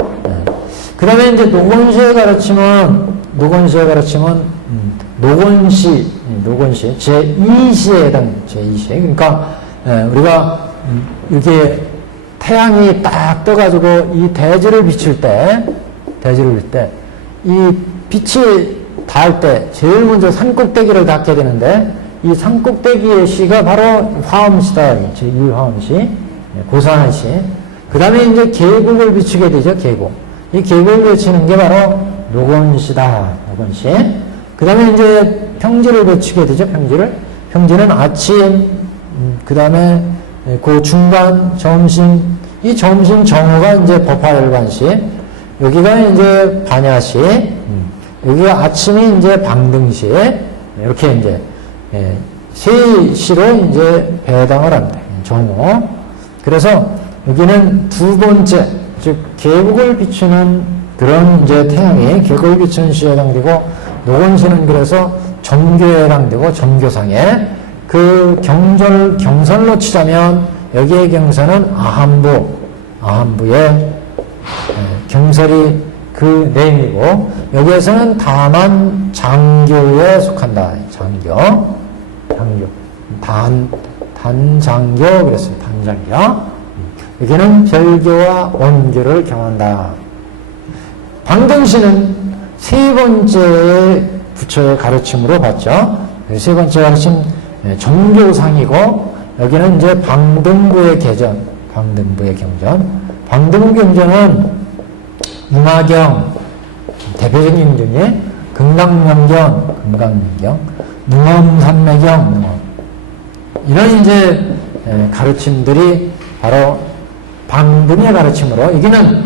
그 다음에 이제 노건시의 가르침은, 노건시, 제2시에 해당, 제2시. 그러니까, 우리가, 이게 태양이 딱 떠가지고 이 대지를 비출 때, 이 빛이 닿을 때 제일 먼저 산꼭대기를 닿게 되는데, 이 산꼭대기의 시가 바로 화엄시다. 제2화엄시, 고산시. 그 다음에 이제 계곡을 비추게 되죠, 계곡. 이 계곡을 비추는 게 바로 노건시다, 노건시. 그 다음에 이제 평지를 비추게 되죠, 평지를. 평지는 아침, 그 다음에 그 중간, 점심, 이 점심 정오가 이제 법화열반시, 여기가 이제 반야시, 여기가 아침이 이제 방등시, 이렇게 이제, 세 시로 이제 배당을 합니다. 정오. 그래서 여기는 두 번째, 즉, 계곡을 비추는 그런 이제 태양이 계곡을 비추는 시에 해당되고, 노건시는 그래서 정교에 해당되고, 정교상에, 그 경선로 치자면, 여기의 경선은 아한부의 경설이 그 내용이고, 여기에서는 다만 장교에 속한다. 장교. 단장교, 그랬어요. 단장교. 여기는 별교와 원교를 경한다. 방등시는 세 번째 부처의 가르침으로 봤죠. 세 번째 가르침, 정교상이고, 여기는 이제 방등부의 경전. 방등부 경전은 융화경, 대표적인 경전이 금강명경, 능엄산매경, 이런 이제 가르침들이 바로 방등의 가르침으로, 여기는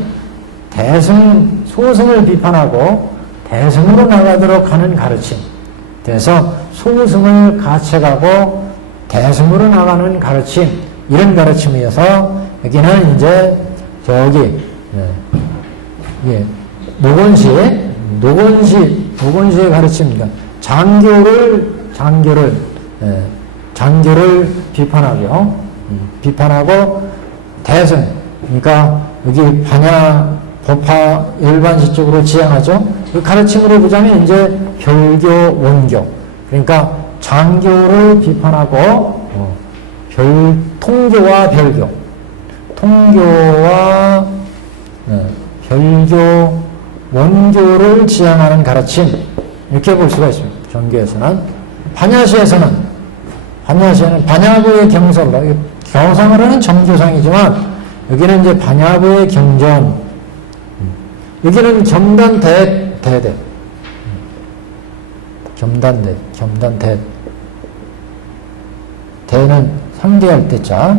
소승을 비판하고 대승으로 나가도록 하는 가르침. 그래서 소승을 가책하고 대승으로 나가는 가르침, 이런 가르침이어서 여기는 이제 노건시의 가르침입니다. 장교를 비판하고 대승, 그러니까 여기 반야 법화 열반시 쪽으로 지향하죠. 그 가르침으로 보자면 이제 별교, 원교, 그러니까 장교를 비판하고 통교와 별교, 별교, 원교를 지향하는 가르침, 이렇게 볼 수가 있습니다. 정교에서는. 반야시에는 반야부의 경설로, 경상으로는 정교상이지만 여기는 이제 반야부의 경전, 여기는 겸단대, 겸단대, 대는 상대할 때자,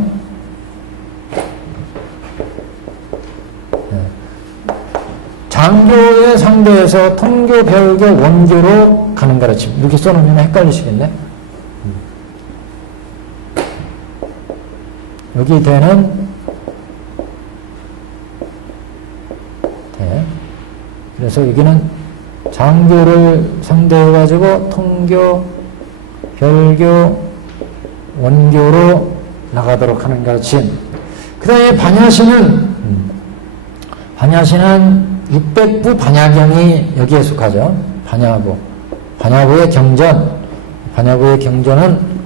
장교의 상대에서 통교, 별교, 원교로 가는 가르침, 이렇게 써놓으면 헷갈리시겠네. 여기 대는 대, 그래서 여기는 장교를 상대해가지고 통교, 별교, 원교로 나가도록 하는 가르침. 그 다음에 반야시는 600부 반야경이 여기에 속하죠. 반야부의 경전은 반야부의 경전은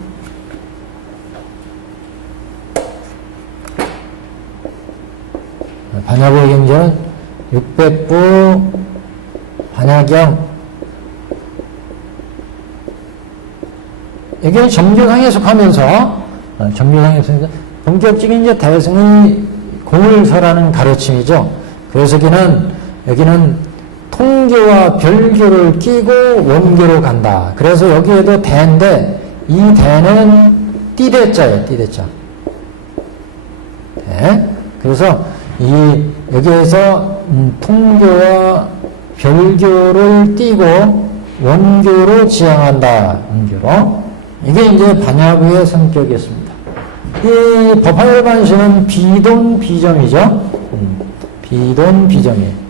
600부 반야경, 여기는 정교상에 속하면서 본격적인 이제 대승의 공을 설하는 가르침이죠. 그래서 여기는 통교와 별교를 끼고 원교로 간다. 그래서 여기에도 대인데, 이 대는 띠대자예요, 띠대자. 대. 그래서 여기에서 통교와 별교를 띠고 원교로 지향한다. 원교로. 이게 이제 반야부의 성격이었습니다. 이 법화열반시는 비돈 비점이죠. 비돈 비점이에요.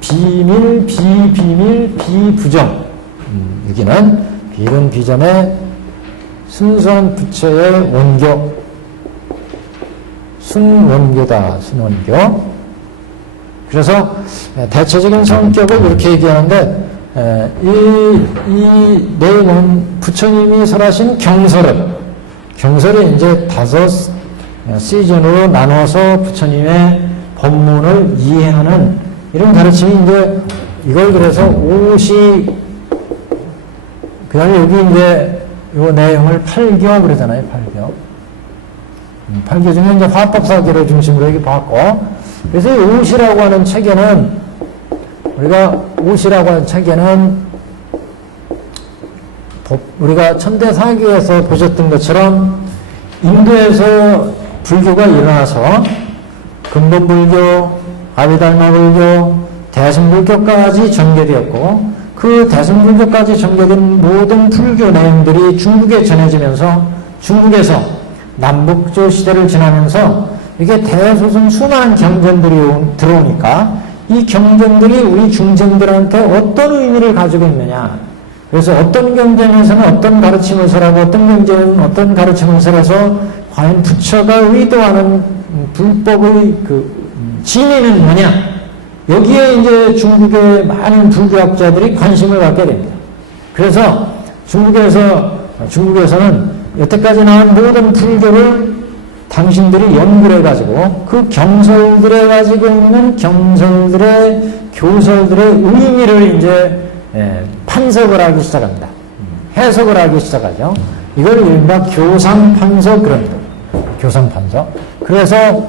비밀, 비비밀, 비부점. 여기는 비돈 비점의 순수한 부처의 원교, 순원교다. 순원교. 그래서 대체적인 성격을 이렇게 얘기하는데 이 내용은 부처님이 설하신 경설이 이제 5 시즌으로 나눠서 부처님의 법문을 이해하는 이런 가르침이 이제 이걸 그래서 그 다음에 여기 이제 요 내용을 8교 그러잖아요. 8교 중에 이제 화법사기를 중심으로 여기 봤고, 그래서 이 옷이라고 하는 책에는 우리가 천대사기에서 보셨던 것처럼 인도에서 불교가 일어나서 근본불교, 아비달마불교, 대승불교까지 전개되었고, 그 대승불교까지 전개된 모든 불교 내용들이 중국에 전해지면서 중국에서 남북조 시대를 지나면서 이게 대소승 수많은 경전들이 들어오니까 이 경전들이 우리 중생들한테 어떤 의미를 가지고 있느냐. 그래서 어떤 경전에서는 어떤 가르침을 설하고 어떤 경전은 어떤 가르침을 설해서 과연 부처가 의도하는 불법의 진리는 뭐냐. 여기에 이제 중국의 많은 불교학자들이 관심을 갖게 됩니다. 그래서 중국에서는 여태까지 나온 모든 불교를 당신들이 연구를 해가지고 그 경설들에 가지고 있는 경설들의 교설들의 의미를 이제 판석을 하기 시작합니다. 해석을 하기 시작하죠. 이걸 이른바 교상판석 그럽니다. 교상판석. 그래서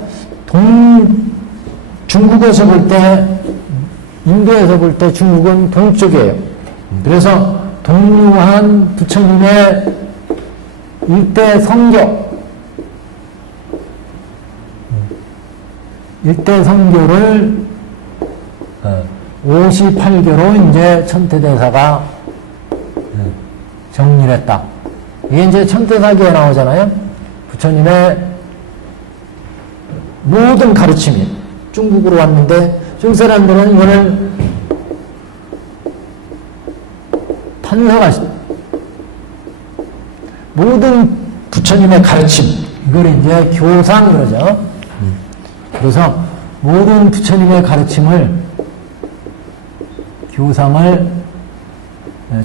중국에서 볼 때, 인도에서 볼 때 중국은 동쪽이에요. 그래서 동유한 부처님의 일대 성교를 58교로 이제 천태대사가 정리를 했다. 이게 이제 천태사기에 나오잖아요. 부처님의 모든 가르침이 중국으로 왔는데 중국 사람들은 이거를 판서가 모든 부처님의 가르침 이걸 이제 교상 그러죠. 그래서 모든 부처님의 교상을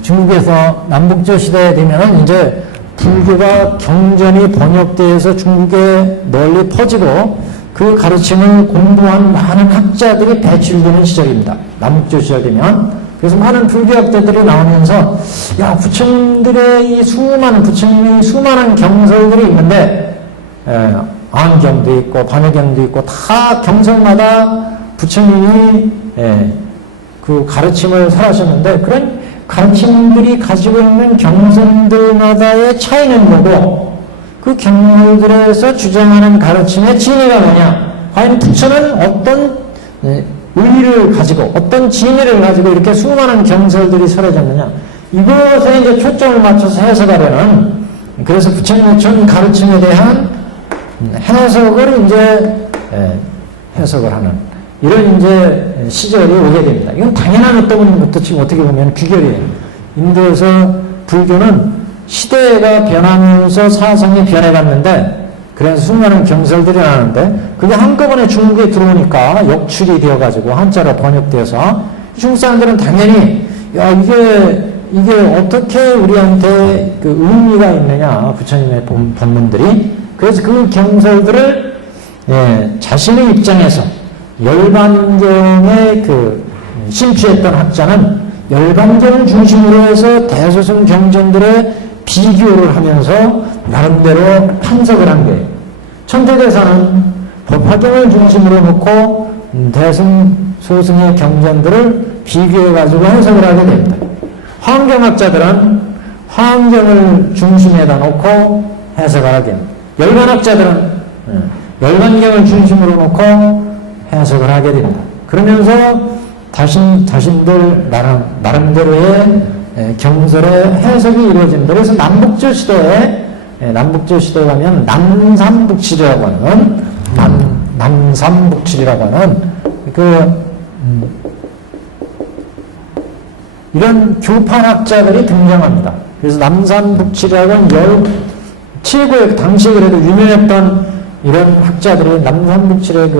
중국에서 남북조 시대에 되면은 이제 불교가 경전이 번역되어서 중국에 널리 퍼지고 그 가르침을 공부한 많은 학자들이 배출되는 시절입니다. 남북조 시절 되면. 그래서 많은 불교학자들이 나오면서 부처님의 이 수많은 경설들이 있는데 안경도 있고 반야경도 있고 다 경설마다 부처님이 그 가르침을 설하셨는데 그런 가르침들이 가지고 있는 경설들마다의 차이는 뭐고 그 경설들에서 주장하는 가르침의 진리가 뭐냐? 과연 부처는 어떤 의의를 가지고 어떤 진리를 가지고 이렇게 수많은 경설들이 설해졌느냐? 이것에 이제 초점을 맞춰서 해석하려는 그래서 부처님의 전 가르침에 대한 해석을 이제 해석을 하는 이런 이제 시절이 오게 됩니다. 이건 당연한 어떤 것도 지금 어떻게 보면 귀결이에요. 인도에서 불교는 시대가 변하면서 사상이 변해갔는데 그래서 수많은 경설들이 나는데 그게 한꺼번에 중국에 들어오니까 역출이 되어가지고 한자로 번역돼서 중국 사람들은 당연히 이게 어떻게 우리한테 그 의미가 있느냐 부처님의 법문들이 그래서 그 경설들을 자신의 입장에서 열반경에 심취했던 학자는 열반경을 중심으로 해서 대소승 경전들의 비교를 하면서 나름대로 판석을 한 거예요. 천태대사는 법화경을 중심으로 놓고 대승소승의 경전들을 비교해가지고 해석을 하게 됩니다. 화엄경학자들은 화엄경을 중심에다 놓고 해석을 하게 됩니다. 열반학자들은 열반경을 중심으로 놓고 해석을 하게 됩니다. 그러면서 자신들 나름대로의 경설의 해석이 이루어집니다. 그래서 남북조 시대에 가면 남삼북칠이라고 하는 이런 교판학자들이 등장합니다. 그래서 남삼북칠이라고 하는 최고의 당시에 그래도 유명했던 이런 학자들이 남삼북칠의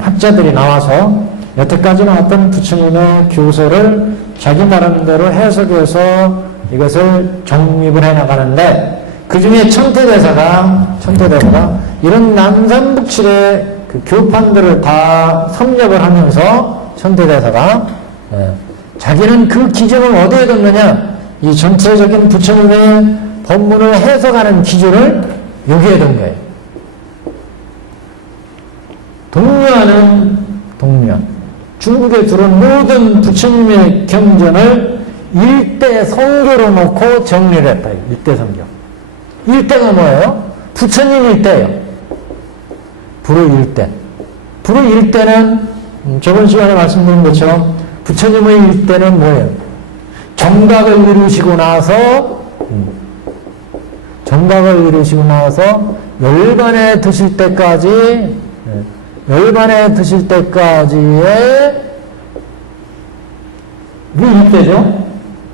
학자들이 나와서 여태까지 나왔던 부처님의 교서를 자기 나름대로 해석해서 이것을 정립을 해나가는데, 그 중에 천태대사가 이런 남삼북칠의 그 교판들을 다 섭렵을 하면서 천태대사가 자기는 그 기준을 어디에 뒀느냐, 이 전체적인 부처님의 법문을 해석하는 기준을 여기에 둔 거예요. 동묘. 중국에 들어온 모든 부처님의 경전을 일대 성교로 놓고 정리를 했다. 일대 성교. 일대가 뭐예요? 부처님 일대예요. 불의 일대. 불의 일대는 저번 시간에 말씀드린 것처럼 부처님의 일대는 뭐예요? 정각을 이루시고 나서 열반에 드실 때까지의 그 일대죠.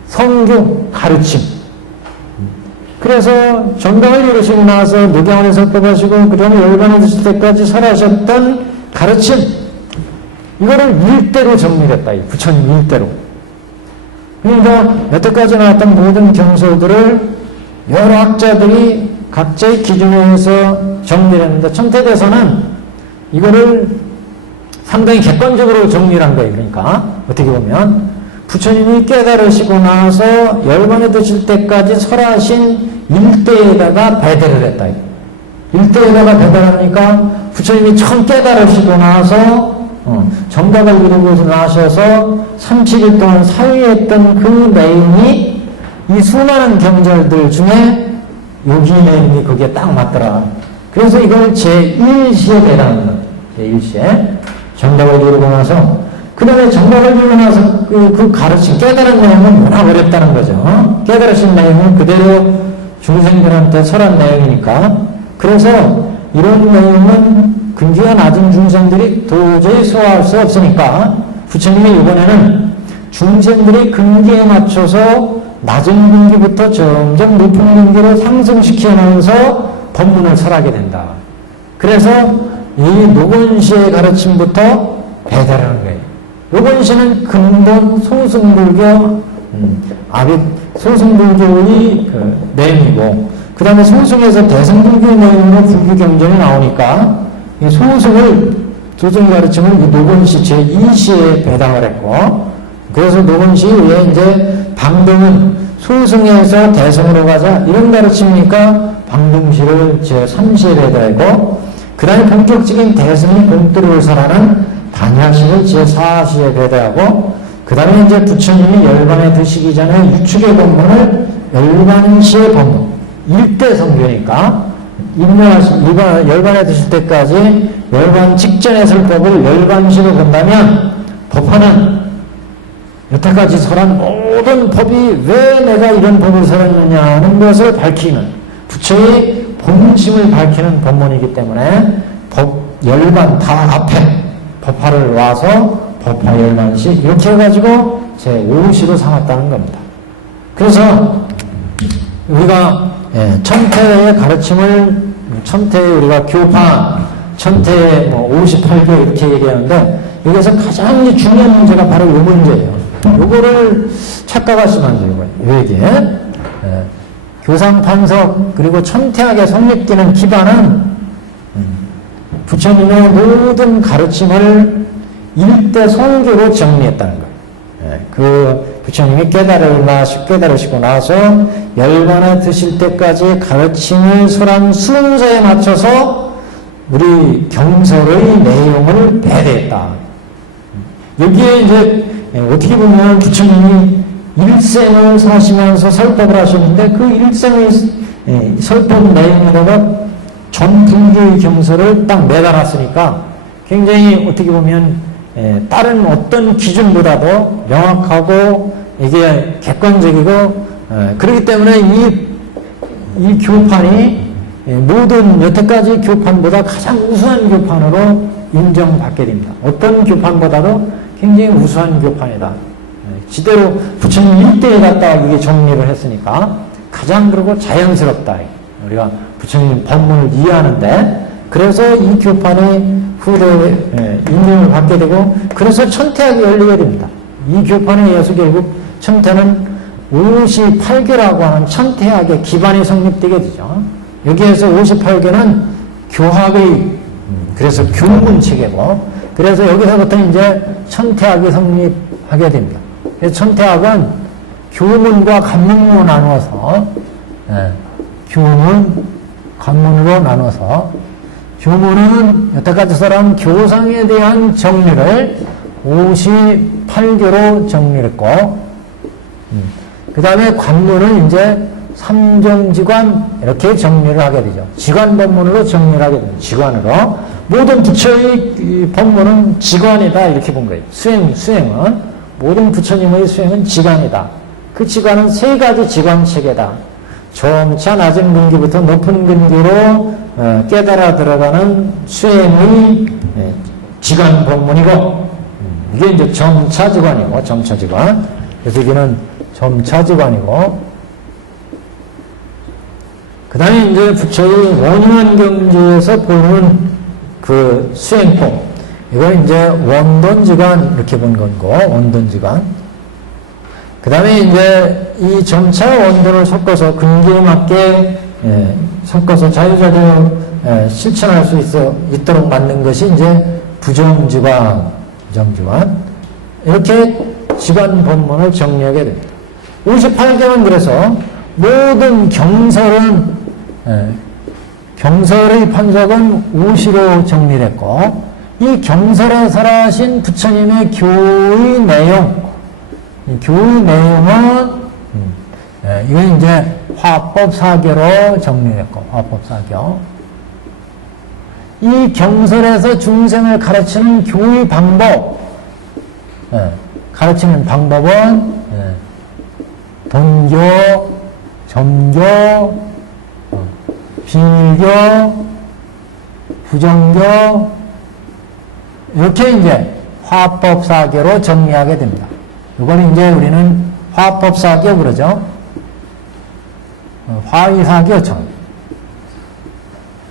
성교, 가르침. 그래서 정각을 이루시고 나서 녹양을 설법하시고 그 다음에 열반에 드실 때까지 설하셨던 가르침, 이거를 일대로 정리했다. 부처님 일대로. 그러니까 여태까지 나왔던 모든 경서들을 여러 학자들이 각자의 기준에 의해서 정리를 했는데, 천태대사는 이거를 상당히 객관적으로 정리를 한 거예요. 그러니까 어떻게 보면 부처님이 깨달으시고 나서 열반에 드실 때까지 설하신 일대에다가 배대를 했다. 일대에다가 배달하니까 부처님이 처음 깨달으시고 나서 정각을 이루고 나셔서 37일 동안 사유했던 그 내용이 이 수많은 경절들 중에 여기 내용이 거기에 딱 맞더라. 그래서 이걸 제1시에 배달하는 거예요. 제1시에 정각을 이루고 나서, 그 다음에 정각을 이루고 나서 그 가르침, 깨달은 내용은 워낙 어렵다는 거죠. 깨달으신 내용은 그대로 중생들한테 설한 내용이니까. 그래서 이런 내용은 근기가 낮은 중생들이 도저히 소화할 수 없으니까 부처님이 이번에는 중생들의 근기에 맞춰서 낮은 근기부터 점점 높은 근기로 상승시키면서 법문을 설하게 된다. 그래서 이 노건시의 가르침부터 배달하는 거예요. 노건시는 근본 소승불교, 소승불교의 그 내용이고, 그 다음에 소승에서 대승불교 내용으로 불교 경전이 나오니까 이 소승을, 소승 가르침을 이 노건시 제2시에 배당을 했고, 그래서 노건시 외에 이제 방등은 소승에서 대승으로 가자 이런 가르침이니까 방등시를 제3시에 배달하고, 그 다음에 본격적인 대승이 본ጥ를 설하는 단야시를 제4시에 배달하고, 그 다음에 이제 부처님이 열반에 드시기 전에 유축의 법문을 열반시의 법문, 일대 성교니까 열반에 드실 때까지 열반 직전의 설법을 열반시로 본다면, 법화는 여태까지 설한 모든 법이 왜 내가 이런 법을 설했느냐는 것을 밝히는, 부처의 본심을 밝히는 법문이기 때문에 열반 다 앞에 법화를 와서 법화 열반시 이렇게 해가지고 제5시로 삼았다는 겁니다. 그래서 우리가 천태의 가르침을, 천태의 우리가 교판, 천태의 58교 이렇게 얘기하는데, 여기서 가장 중요한 문제가 바로 이 문제예요. 요거를 착각하시면 안 돼요. 요 얘기에. 교상판석 그리고 천태학의 성립되는 기반은 부처님의 모든 가르침을 일대 성교로 정리했다는 거예요. 그 부처님이 깨달으시고 나서 열반에 드실 때까지 가르침을 설한 순서에 맞춰서 우리 경설의 내용을 배대했다. 여기에 이제 어떻게 보면 부처님이 일생을 사시면서 설법을 하셨는데, 그 일생의 설법 내용에다가 전 불교의 경서를 딱 매달았으니까 굉장히 어떻게 보면 다른 어떤 기준보다도 명확하고 이게 객관적이고, 그렇기 때문에 이 교판이 모든 여태까지 교판보다 가장 우수한 교판으로 인정받게 됩니다. 어떤 교판보다도 굉장히 우수한 교판이다. 지대로 부처님 일대에 갖다 이게 정리를 했으니까 가장 그리고 자연스럽다. 우리가 부처님 법문을 이해하는데 그래서 이 교판이 후대에 인정을 받게 되고, 그래서 천태학이 열리게 됩니다. 이 교판에 의해서 결국 천태는 58교라고 하는 천태학의 기반이 성립되게 되죠. 여기에서 58교는 교학의, 그래서 교문 체계고, 그래서 여기서부터 이제 천태학이 성립하게 됩니다. 그래서 천태학은 교문과 관문으로 나누어서, 교문, 관문으로 나눠서, 교문은 여태까지처럼 교상에 대한 정리를 58교로 정리했고, 그 다음에 관문은 이제 삼정지관 이렇게 정리를 하게 되죠. 지관 법문으로 정리를 하게 됩니다. 지관으로. 모든 부처의 법문은 지관이다 이렇게 본 거예요. 수행은 모든 부처님의 수행은 지관이다. 그 지관은 세 가지 지관 체계다. 점차 낮은 근기부터 높은 근기로 깨달아 들어가는 수행의 지관 법문이고, 이게 이제 점차지관이고, 점차지관. 그래서 여기는 점차지관이고, 그 다음에 이제 부처의 원유한 경지에서 보는 그 수행법. 이건 이제 원돈지관 이렇게 본 건고, 원돈지관. 그 다음에 이제 이 점차 원돈을 섞어서 근기에 맞게 섞어서 자유자재로 실천할 수 있도록 만든 것이 이제 부정지관, 부정지관. 이렇게 지관 법문을 정리하게 됩니다. 58개는 그래서 모든 경설은 경설의 판석은 우시로 정리됐고, 이 경설에 설하신 부처님의 교의 내용, 교의 내용은 이건 이제 화법사교로 정리됐고, 화법사교. 이 경설에서 중생을 가르치는 교의 방법, 가르치는 방법은 본교, 점교, 비밀교, 부정교, 이렇게 이제 화법사교로 정리하게 됩니다. 이거는 이제 우리는 화법사교 그러죠. 화의사교죠.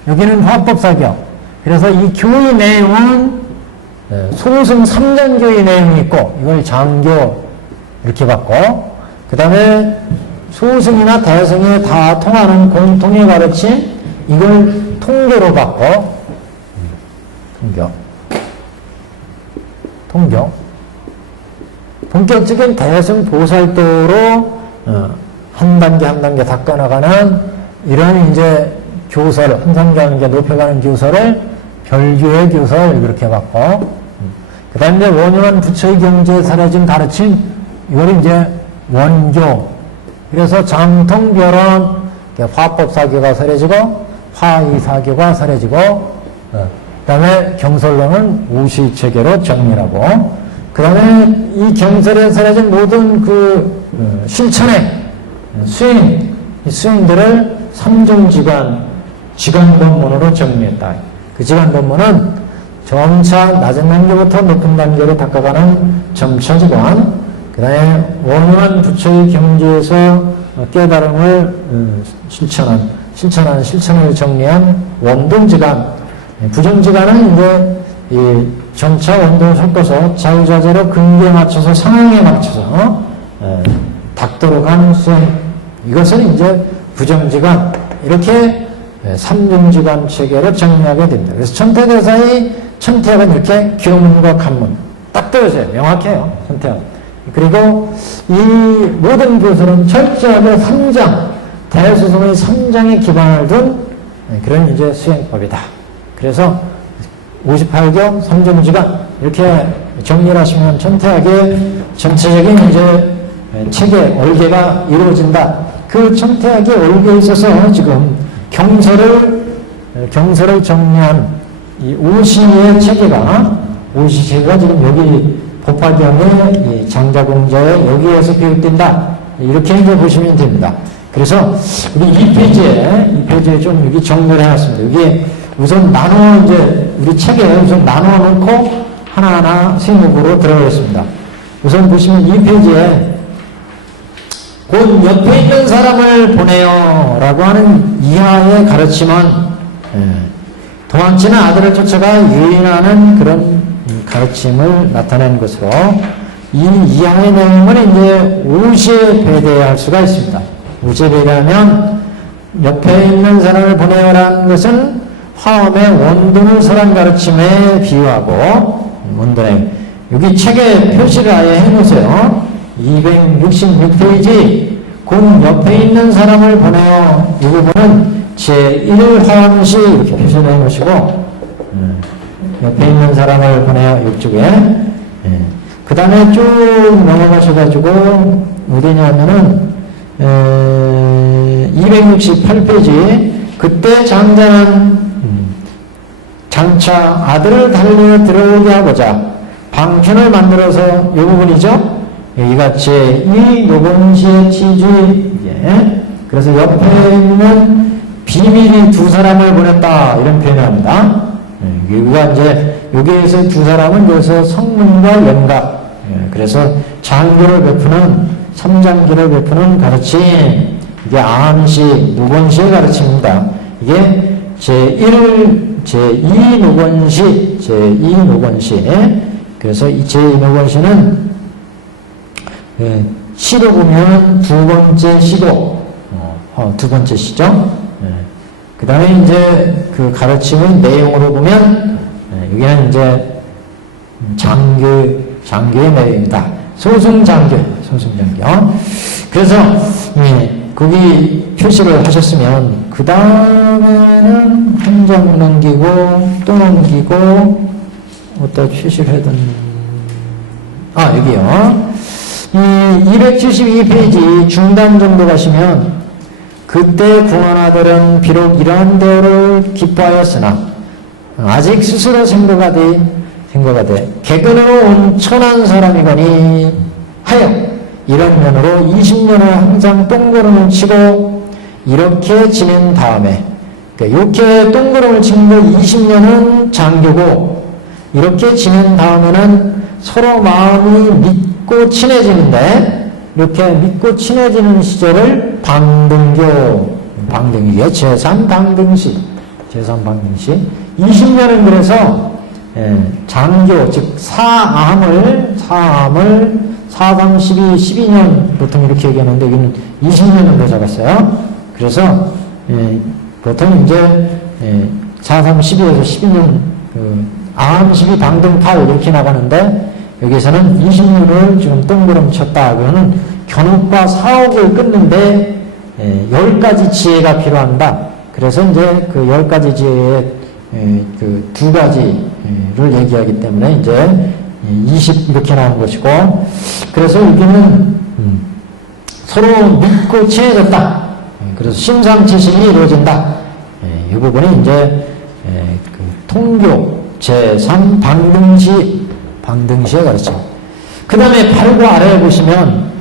여기는 화법사교. 그래서 이 교의 내용은 소승 3전교의 내용이 있고, 이걸 장교 이렇게 받고, 그 다음에 소승이나 대승에 다 통하는 공통의 가르침, 이걸 통교로 받고, 통교. 본격적인 대승 보살도로 한 단계 한 단계 닦아나가는 이런 이제 교설, 한 단계 한 단계 높여가는 교설을 별교의 교설 이렇게 받고, 그 다음에 이제 원유한 부처의 경지에 사라진 가르침, 이걸 이제 원교. 그래서 장통별원, 화법사교가 사라지고, 화의사교가 사라지고, 그 다음에 경설론은 우시체계로 정리하고, 그 다음에 이 경설에 사라진 모든 그 실천의 수행, 이 수행들을 삼종지관, 지관법문으로 정리했다. 그 지관법문은 점차 낮은 단계부터 높은 단계로 닦아가는 점차지관, 그 다음에 원유한 부처의 경지에서 깨달음을 실천을 정리한 원동지관, 부정지관은 이제 이 점차 원동을 섞어서 자유자재로 근기에 맞춰서 상황에 맞춰서 닦도록 하는 수행, 이것을 이제 부정지관, 이렇게 삼중지관 체계로 정리하게 됩니다. 그래서 천태대사의 천태학은 이렇게 교문과 관문 딱 떨어져요. 명확해요. 천태학. 그리고 이 모든 교설은 철저하게 3장, 대수성의 3장에 기반을 둔 그런 이제 수행법이다. 그래서 58교, 삼중지관 이렇게 정리를 하시면 천태학의 전체적인 이제 체계, 올계가 이루어진다. 그 천태학의 올계에 있어서 지금 경설을 정리한 이 오시의 체계가 지금 여기 법화경의 이 장자공자의 여기에서 비롯된다. 이렇게 이제 보시면 됩니다. 그래서 우리 2페이지에 좀 여기 정리를 해놨습니다. 여기에 우선 이제 우리 책에 우선 나누어 놓고 하나하나 세목으로 들어가겠습니다. 우선 보시면 2페이지에 곧 옆에 있는 사람을 보내요 라고 하는 이하의 가르침은 도망치는 아들을 쫓아가 유인하는 그런 가르침을 나타낸 것으로 이 이하의 내용은 이제 5시에 배대할 수가 있습니다. 5시에 배대하면 옆에 있는 사람을 보내어라는 것은 화엄의 원돈을 설한 가르침에 비유하고 원돈에 여기 책에 표시를 아예 해놓으세요. 266페이지 공 옆에 있는 사람을 보내어 이 부분은 제1화엄시 이렇게 표시를 해놓으시고 옆에 있는 사람을 보내어 이쪽에 그 다음에 쭉 넘어가셔가지고 어디냐면은 268페이지 그때 장자는 장차 아들을 달려 들어오게 하고자 방편을 만들어서 이 부분이죠. 여기가 제2 노건시의 취지. 그래서 옆에 있는 비밀이 두 사람을 보냈다 이런 표현을 합니다. 여기가 이제 여기에서 두 사람은 여기서 성문과 영각. 그래서 장교를 베푸는 삼장교를 베푸는 가르침. 이게 암시, 노건시의 가르침입니다. 이게 제2 노건시. 그래서 이 제2노건시는 시로 보면 두 번째 시도, 두 번째 시죠. 그 다음에 이제 그 가르침의 내용으로 보면, 여기는 이제 장교의 내용이다. 소승장교. 그래서, 거기 표시를 하셨으면, 그 다음에는 한 장 넘기고, 또 넘기고, 어디다 표시를 해둔, 여기요. 이 272페이지 중단 정도 가시면 그때 궁한아들은 비록 이러한 대우를 기뻐하였으나 아직 스스로 생각하되 객은으로 온 천한 사람이거니 하여 이런 면으로 20년을 항상 똥구름을 치고 이렇게 지낸 다음에 이렇게 똥구름을 친 거 20년은 장교고 이렇게 지낸 다음에는 서로 마음이 믿고 친해지는데 이렇게 믿고 친해지는 시절을 방등기의 제3방등시 20년은 그래서 장교 즉 사암을 4, 12, 12년 보통 이렇게 얘기하는데 여기는 20년으로 잡았어요. 그래서 보통 이제 4, 12에서 12년 암 12 방등팔 이렇게 나가는데 여기서는 20년을 지금 동그럼 쳤다. 그러면 견옥과 사옥을 끊는데 10가지 지혜가 필요한다. 그래서 이제 그 10가지 지혜의 그 두 가지를 얘기하기 때문에 이제 20 이렇게 나온 것이고 그래서 여기는 서로 믿고 친해졌다. 그래서 심상치신이 이루어진다. 이 부분이 이제 그 통교 제3 방등시에 가르쳐. 그 다음에 발과 아래에 보시면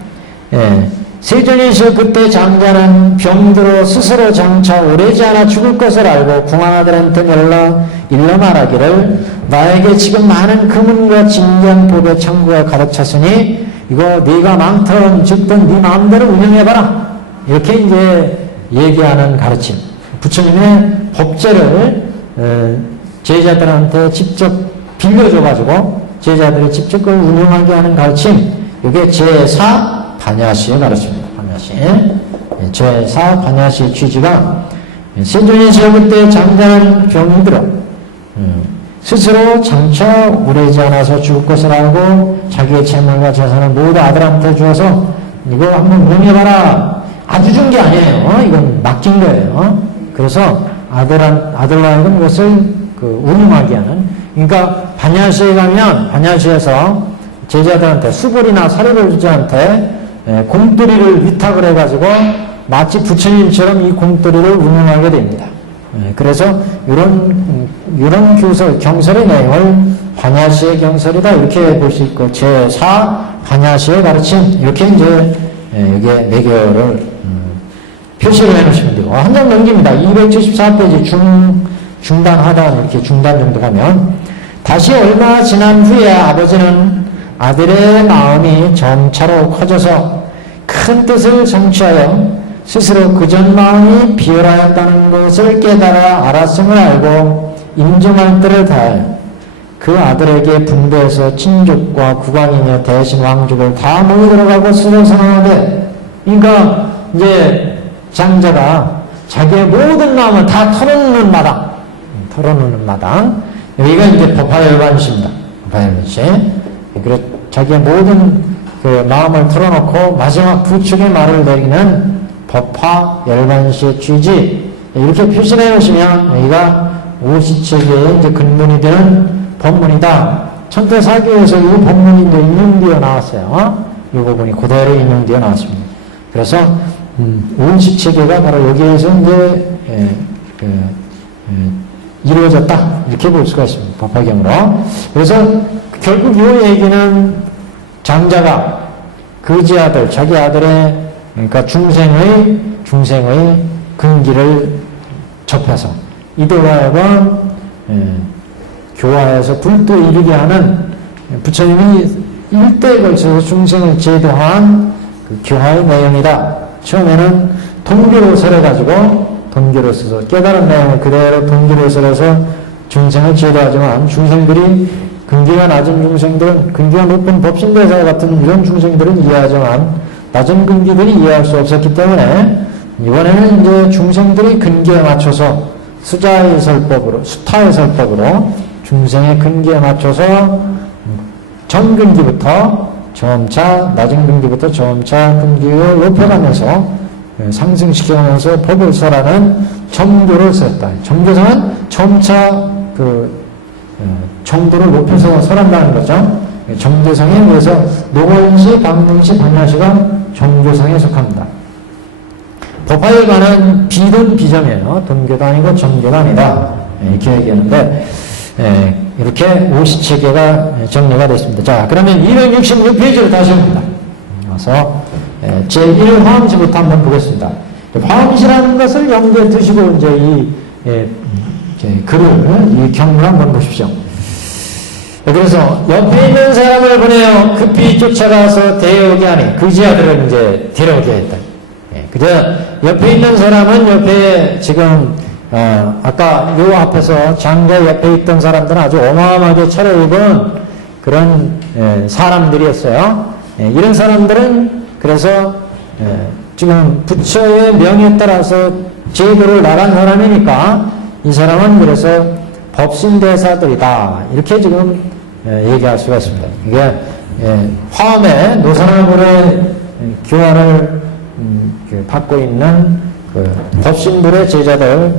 세존이시여 그때 장자는 병들어 스스로 장차 오래지 않아 죽을 것을 알고 궁한아들한테 일러 말하기를 나에게 지금 많은 금은과 진귀한 법의 창구가 가득 찼으니 이거 네가 많든 적든 네 마음대로 운영해봐라. 이렇게 이제 얘기하는 가르침. 부처님의 법제를 제자들한테 직접 빌려줘가지고 제자들이 직접 그걸 운영하게 하는 가르침. 이게 제4 반야시의 가르침입니다. 반야시. 제4 반야시의 취지가 세존이시여 그때 장자는 병이 들어 스스로 장차 오래지 않아서 죽을 것을 알고 자기의 재물과 재산을 모두 아들한테 주어서 이거 한번 운영해봐라. 아주 준 게 아니에요. 이건 맡긴 거예요. 그래서 아들로 하여금 이것을 운영하게 하는. 그러니까 반야시에 가면 반야시에서 제자들한테 수불이나 사료벌주자한테 공돌이를 위탁을 해가지고 마치 부처님처럼 이 공돌이를 운영하게 됩니다. 그래서 이런 경설의 내용을 반야시의 경설이다 이렇게 볼 수 있고 제4 반야시의 가르침 이렇게 이제 여기에 매개를 표시를 해놓으시면 되고 한 장 넘깁니다. 274페이지 중단하다 이렇게 중단 정도 가면 다시 얼마 지난 후에 아버지는 아들의 마음이 점차로 커져서 큰 뜻을 성취하여 스스로 그전 마음이 비열하였다는 것을 깨달아 알았음을 알고 인정할 때를 다해 그 아들에게 분배해서 친족과 국왕이며 대신 왕족을 다 모여 들어가고 스스로 선언하되, 그러니까 이제 장자가 자기의 모든 마음을 다 털어놓는 마당, 여기가 이제 법화열반시입니다. 법화열반시. 그래서 자기의 모든 그 마음을 털어놓고 마지막 부축의 말을 내리는 법화열반시의 취지, 이렇게 표시를 해놓으시면 여기가 오시체계의 이제 근본이 되는 법문이다. 천태사기에서 이 법문이 이제 인용되어 나왔어요. 이 부분이 그대로 인용되어 나왔습니다. 그래서 오시체계가 바로 여기에서 이제 이루어졌다, 이렇게 볼 수가 있습니다. 법화경으로. 그래서 결국 이 얘기는 장자가 그지 아들, 자기 아들의, 그러니까 중생의 근기를 접해서 이들과 하여금 교화에서 불도에 이르게 하는, 부처님이 일대에 걸쳐서 중생을 제도한 그 교화의 내용이다. 처음에는 동교로서를 가지고 동교로 써서 깨달은 내용을 그대로 동교로 써서 중생을 제도하지만, 중생들이 근기가 낮은 중생들은, 근기가 높은 법신대사 같은 이런 중생들은 이해하지만 낮은 근기들이 이해할 수 없었기 때문에 이번에는 이제 중생들이 근기에 맞춰서 수타의설법으로 중생의 근기에 맞춰서 전근기부터 점차, 낮은 근기부터 점차 근기를 높여가면서 상승시켜가면서 법을 설하는 정교를 썼다. 정교상은 점차 정도를 높여서 설한다는 거죠. 정교상에 의해서 노건시, 방문시, 반야시가 정교상에 속합니다. 법화열반은 비돈 비점이에요. 돈교도 아니고 정교도 아니다, 이렇게 얘기하는데, 이렇게 오시체계가 정리가 됐습니다. 자, 그러면 266페이지를 다시 봅니다. 그래서 제1화엄시부터 한번 보겠습니다. 화엄시라는 것을 염두에 두시고 이제 이 경문을 한번 보십시오. 그래서 옆에 있는 사람을 보내어 급히 쫓아가서 데려오게 하니 그지 아들을 이제 데려오게 했다. 그저 옆에 있는 사람은 옆에 지금 아까 요 앞에서 장자 옆에 있던 사람들은 아주 어마어마하게 차려입은 그런 사람들이었어요. 이런 사람들은 그래서 지금 부처의 명에 따라서 제도를 나간 사람이니까 이 사람은 그래서 법신대사들이다, 이렇게 지금 얘기할 수가 있습니다. 이게 화엄에 노사나불의 교화를 받고 있는 그 법신불의 제자들,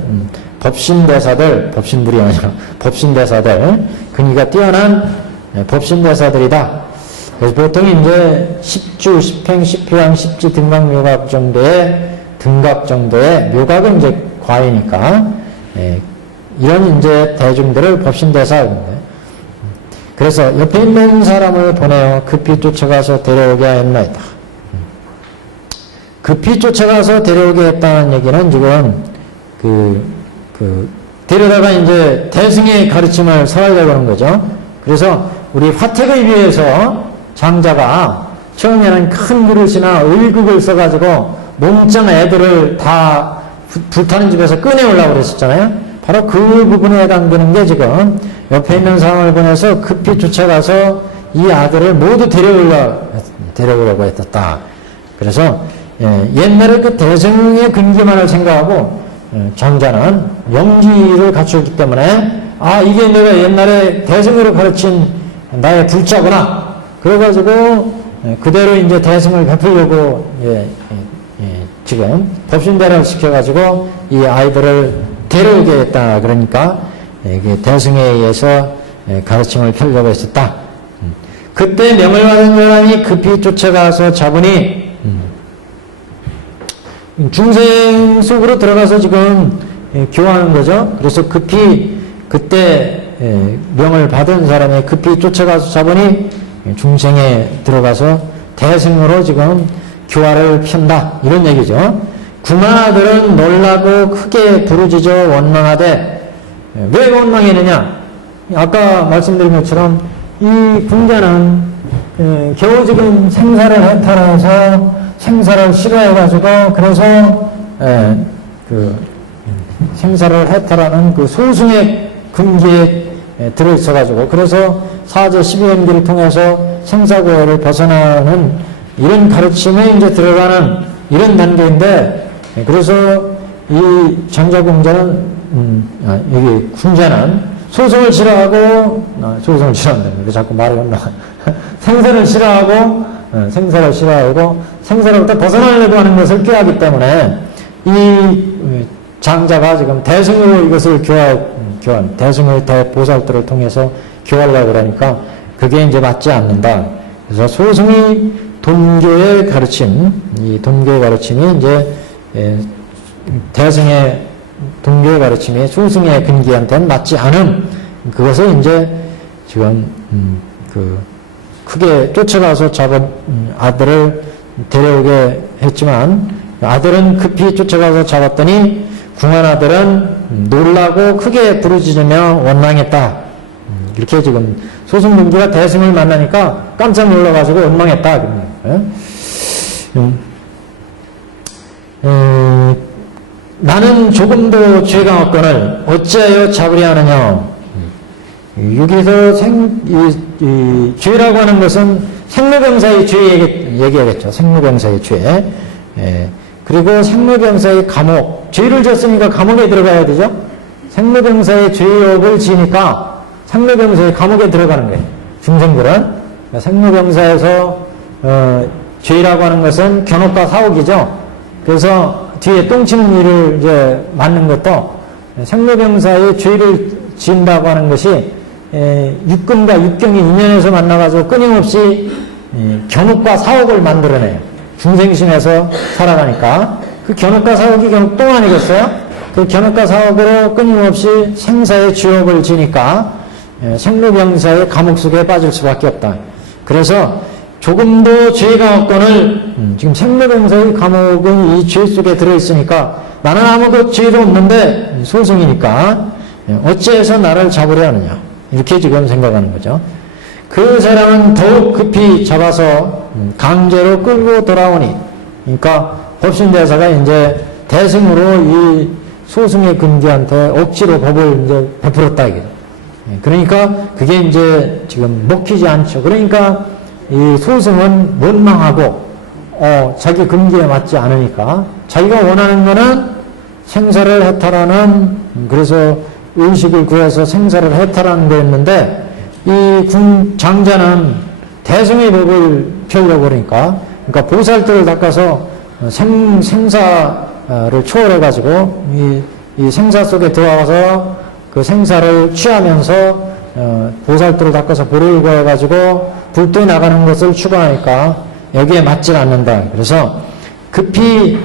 법신불이 아니라 법신대사들, 근위가 뛰어난 법신대사들이다. 그래서 보통 이제 10주, 10행, 10표양, 10지 등각 묘각 정도의 묘각은 이제 과이니까, 이런 이제 대중들을 법신대사입니다. 그래서 옆에 있는 사람을 보내어 급히 쫓아가서 데려오게 하였나이다. 급히 쫓아가서 데려오게 했다는 얘기는 지금 데려다가 이제 대승의 가르침을 설하려고 하는 거죠. 그래서 우리 화택을 위해서 장자가 처음에는 큰 그릇이나 의극을 써가지고 몸짱 애들을 다 불타는 집에서 꺼내오려고 그랬었잖아요. 바로 그 부분에 해당되는 게 지금 옆에 있는 사람을 보내서 급히 쫓아가서 이 아들을 모두 데려오려고 했었다. 그래서 옛날에 그 대승의 근기만을 생각하고 장자는 영지를 갖추었기 때문에 이게 내가 옛날에 대승으로 가르친 나의 불자구나. 그래가지고 그대로 이제 대승을 베풀려고 지금 법신대를 시켜가지고 이 아이들을 데려오게 했다. 그러니까 이게 대승에 의해서 가르침을 펴려고 했었다. 그때 명을 받은 사람이 급히 쫓아가서 잡으니 중생 속으로 들어가서 지금 교화하는 거죠. 그래서 급히 그때 명을 받은 사람이 급히 쫓아가서 잡으니 중생에 들어가서 대승으로 지금 교화를 편다, 이런 얘기죠. 구마들은 놀라고 크게 부르짖어 원망하되, 왜 원망했느냐? 아까 말씀드린 것처럼 이 군자는 겨우 지금 생사를 해탈해서 생사를 싫어해가지고, 그래서 생사를 해탈하는 그 소승의 금기에 들어있어가지고, 그래서 사제 12연기를 통해서 생사고해를 벗어나는 이런 가르침에 이제 들어가는 이런 단계인데, 그래서 이 장자궁자는, 여기 궁자는 소송을 싫어하고, 소송을 싫어한다. 왜 자꾸 말이 안 나와. 생사를 싫어하고, 생사로부터 벗어나려고 하는 것을 꾀하기 때문에, 이 장자가 지금 대승으로 이것을 교환, 대승의 대보살들을 통해서 교하려고 그러니까, 그게 이제 맞지 않는다. 그래서 소승이 돈교의 가르침, 이 돈교의 가르침이 이제, 대승의 동교의 가르침이 소승의 근기한테는 맞지 않은 그것을 이제 지금 크게 쫓아가서 잡은 아들을 데려오게 했지만 아들은 급히 쫓아가서 잡았더니 궁한 아들은 놀라고 크게 부르짖으며 원망했다. 이렇게 지금 소승 동교가 대승을 만나니까 깜짝 놀라가지고 원망했다. 나는 조금도 죄가 없거늘 어찌하여 잡으려 하느냐. 여기서 죄라고 하는 것은 생로병사의 죄 얘기하겠죠. 생로병사의 죄. 그리고 생로병사의 감옥. 죄를 졌으니까 감옥에 들어가야 되죠. 생로병사의 죄업을 지니까 생로병사의 감옥에 들어가는 거예요. 중생들은. 생로병사에서 죄라고 하는 것은 견옥과 사옥이죠. 그래서 뒤에 똥치는 일을 이제 맞는 것도 생로병사의 죄를 지은다고 하는 것이 육근과 육경이 인연에서 만나가지고 끊임없이 견옥과 사옥을 만들어내요. 중생심에서 살아가니까 그 견옥과 사옥이 결국 똥 아니겠어요? 그 견옥과 사옥으로 끊임없이 생사의 죄업을 지니까 생로병사의 감옥 속에 빠질 수밖에 없다. 그래서 조금도 죄가 없거늘 지금 생로병사의 감옥은 이 죄 속에 들어있으니까 나는 아무도 죄도 없는데 소승이니까 어찌해서 나를 잡으려 하느냐 이렇게 지금 생각하는 거죠. 그 사람은 더욱 급히 잡아서 강제로 끌고 돌아오니 그러니까 법신대사가 이제 대승으로 이 소승의 근기한테 억지로 법을 이제 베풀었다 이게. 그러니까 그게 이제 지금 먹히지 않죠. 그러니까 이 소승은 원망하고 자기 근기에 맞지 않으니까 자기가 원하는 거는 생사를 해탈하는 그래서 의식을 구해서 생사를 해탈하는 거였는데 이 장자는 대승의 법을 펴려고 그러니까 보살들을 닦아서 생사를 초월해 가지고 이 생사 속에 들어가서 그 생사를 취하면서 보살들을 닦아서 불을 구해 가지고 불도에 나가는 것을 추구하니까 여기에 맞지 않는다. 그래서 급히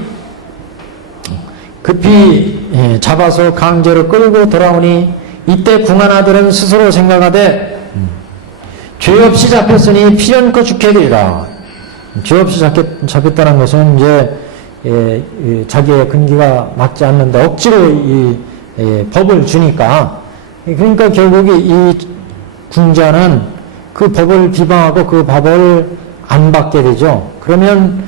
잡아서 강제로 끌고 돌아오니 이때 궁한 아들은 스스로 생각하되 죄 없이 잡혔으니 필연코 죽게 되리라. 죄 없이 잡혔다는 것은 이제 자기의 근기가 맞지 않는다. 억지로 이 법을 주니까 그러니까 결국 이 궁자는 그 법을 비방하고 그 법을 안 받게 되죠. 그러면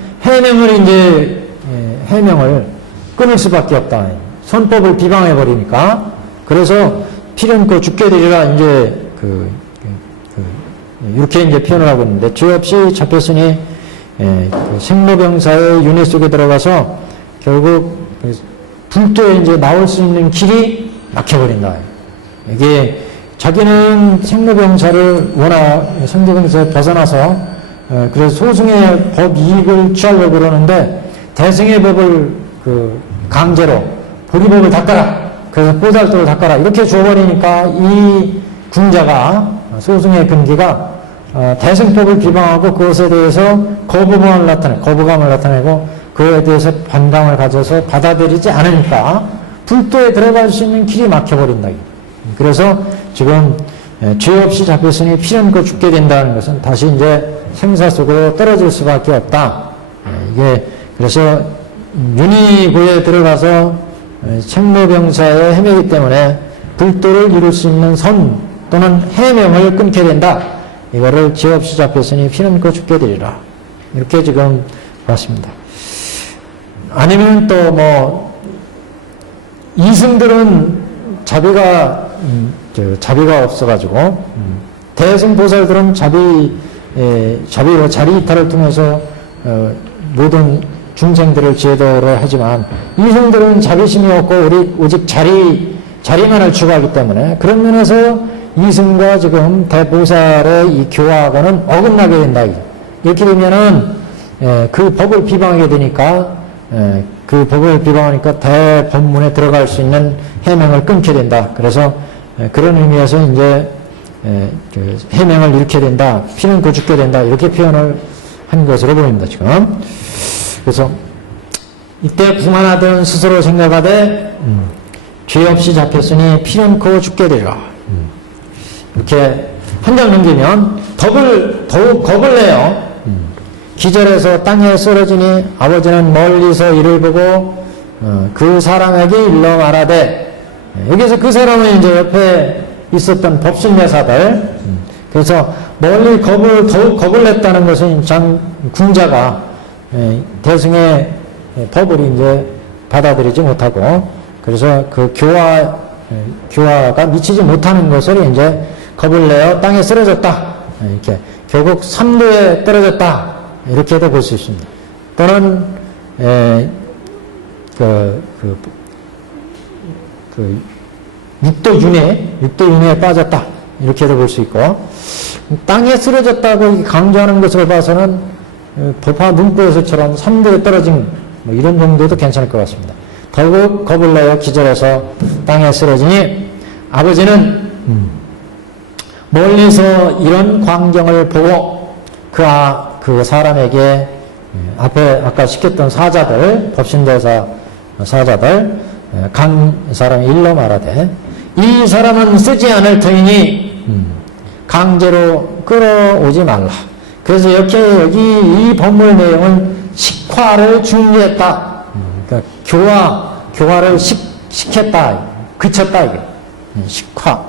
해명을 끊을 수밖에 없다. 선법을 비방해 버리니까. 그래서 필연코 죽게 되리라 이제 이렇게 이제 표현을 하고 있는데 죄 없이 잡혔으니 생로병사의 윤회 속에 들어가서 결국 불도에 이제 나올 수 있는 길이 막혀버린다. 이게 자기는 생로병사를 생로병사에 벗어나서 그래서 소승의 법 이익을 취하려고 그러는데 대승의 법을 강제로 보리법을 닦아라. 그래서 보살도를 닦아라. 이렇게 줘버리니까 이 궁자가 소승의 근기가 대승법을 비방하고 그것에 대해서 거부감을 나타내고 그에 대해서 반감을 가져서 받아들이지 않으니까 불도에 들어갈 수 있는 길이 막혀버린다. 그래서 지금 죄 없이 잡혔으니 필연코 죽게 된다는 것은 다시 이제 생사 속으로 떨어질 수밖에 없다. 이게 그래서 윤희고에 들어가서 생로병사에 헤매기 때문에 불도를 이룰 수 있는 선 또는 해명을 끊게 된다. 이거를 죄 없이 잡혔으니 필연코 죽게 되리라. 이렇게 지금 봤습니다. 아니면 또 이승들은 자기가 자비가 없어가지고 대승보살들은 자비로 자리 이탈을 통해서 모든 중생들을 제도를 하지만 이승들은 자비심이 없고 오직 자리만을 추구하기 때문에 그런 면에서 이승과 지금 대보살의 이 교화하고는 어긋나게 된다. 이렇게 되면은 그 법을 비방하게 되니까 그 법을 비방하니까 대법문에 들어갈 수 있는 해명을 끊게 된다. 그래서 그런 의미에서 이제 그 해명을 잃게 된다. 피는 그 죽게 된다. 이렇게 표현을 한 것으로 보입니다. 지금. 그래서 이때 궁하나들은 스스로 생각하되 죄 없이 잡혔으니 피는 그 죽게 되리라. 이렇게 한 장 넘기면 더욱 겁을 내요. 기절해서 땅에 쓰러지니 아버지는 멀리서 이를 보고 그 사람에게 일러 말하되, 여기서 그 사람은 이제 옆에 있었던 법신대사들, 그래서 멀리 더욱 겁을 냈다는 것은 궁자가 대승의 법을 이제 받아들이지 못하고, 그래서 그 교화가 미치지 못하는 것을 이제 겁을 내어 땅에 쓰러졌다. 이렇게 결국 삼도에 떨어졌다. 이렇게도 볼 수 있습니다. 또는 육도윤회에 빠졌다. 이렇게도 볼 수 있고, 땅에 쓰러졌다고 강조하는 것을 봐서는 법화 문구에서처럼 삼도에 떨어진 뭐 이런 정도도 괜찮을 것 같습니다. 더욱 겁을 내어 기절해서 땅에 쓰러지니 아버지는 멀리서 이런 광경을 보고 그 사람에게 앞에 아까 시켰던 사자들, 법신대사 사자들, 사람이 일러 말하되, 이 사람은 쓰지 않을 터이니 강제로 끌어오지 말라. 그래서 여기 이 법물 내용은 식화를 중지했다. 그러니까 교화를 시켰다, 그쳤다, 이게. 식화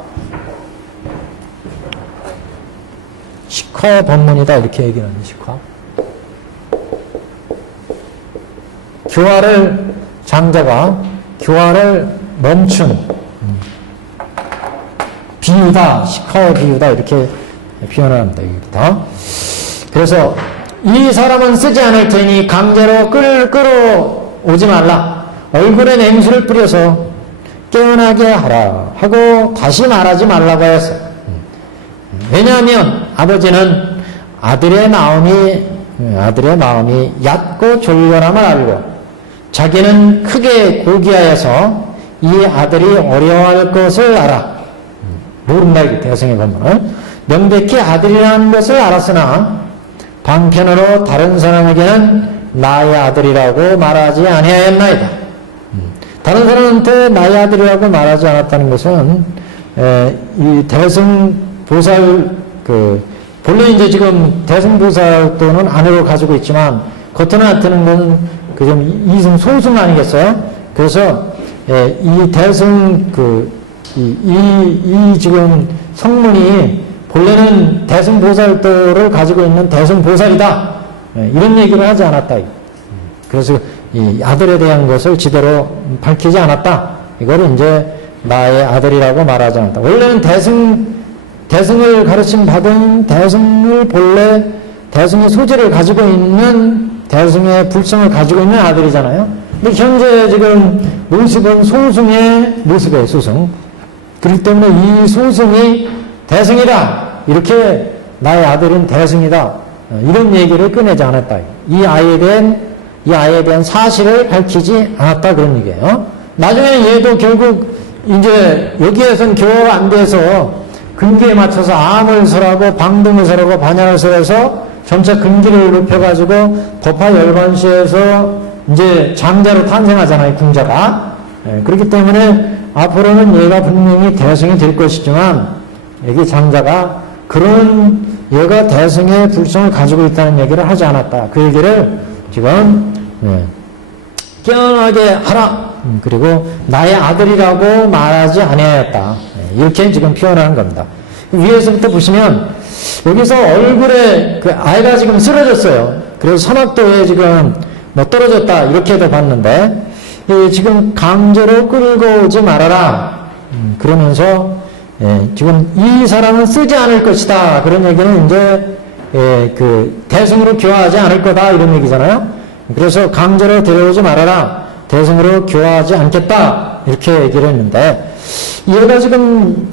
법문이다, 이렇게 얘기하는 식화. 장자가 교화를 멈춘 비유다, 식화의 비유다, 이렇게 표현을 합니다, 여기부터. 그래서 이 사람은 쓰지 않을 테니 강제로 끌어오지 말라. 얼굴에 냉수를 뿌려서 깨어나게 하라 하고 다시 말하지 말라고 했어. 왜냐하면 아버지는 아들의 마음이 얕고 졸렬함을 알고 자기는 크게 고귀하여서 이 아들이 어려워할 것을 알아. 모른다, 이게 대승의 본문은. 명백히 아들이라는 것을 알았으나 방편으로 다른 사람에게는 나의 아들이라고 말하지 아니하였나이다. 다른 사람한테 나의 아들이라고 말하지 않았다는 것은 이 대승보살, 본래 이제 지금 대승보살도는 아내로 가지고 있지만 겉으로 나타내는 건 좀 이승 소승 아니겠어요? 그래서 이 대승 이 지금 성문이 본래는 대승보살도를 가지고 있는 대승보살이다, 이런 얘기를 하지 않았다. 그래서 이 아들에 대한 것을 제대로 밝히지 않았다. 이거를 이제 나의 아들이라고 말하지 않았다. 원래는 대승을 가르침 받은 본래 대승의 소재를 가지고 있는, 대승의 불성을 가지고 있는 아들이잖아요. 근데 현재 지금 모습은 소승의 모습이에요, 소승. 그렇기 때문에 이 소승이 대승이다, 이렇게 나의 아들은 대승이다, 이런 얘기를 꺼내지 않았다. 이 아이에 대한 사실을 밝히지 않았다, 그런 얘기예요. 나중에 얘도 결국 이제 여기에선 교화가 안 돼서 근기에 맞춰서 암을 설하고 방등을 설하고 반야를 설해서 점차 근기를 높여가지고 법화 열반시에서 이제 장자로 탄생하잖아요, 궁자가. 그렇기 때문에 앞으로는 얘가 분명히 대승이 될 것이지만, 여기 장자가 그런 얘가 대승의 불성을 가지고 있다는 얘기를 하지 않았다. 그 얘기를 지금 깨어나게 하라. 그리고 나의 아들이라고 말하지 아니하였다. 이렇게 지금 표현하는 겁니다. 위에서부터 보시면 여기서 얼굴에 아이가 지금 쓰러졌어요. 그래서 사막도에 지금 떨어졌다, 이렇게도 봤는데 지금 강제로 끌고 오지 말아라. 그러면서 지금 이 사람은 쓰지 않을 것이다. 그런 얘기는 이제 그 대승으로 교화하지 않을 거다 이런 얘기잖아요. 그래서 강제로 데려오지 말아라. 대승으로 교화하지 않겠다. 이렇게 얘기를 했는데 얘가 지금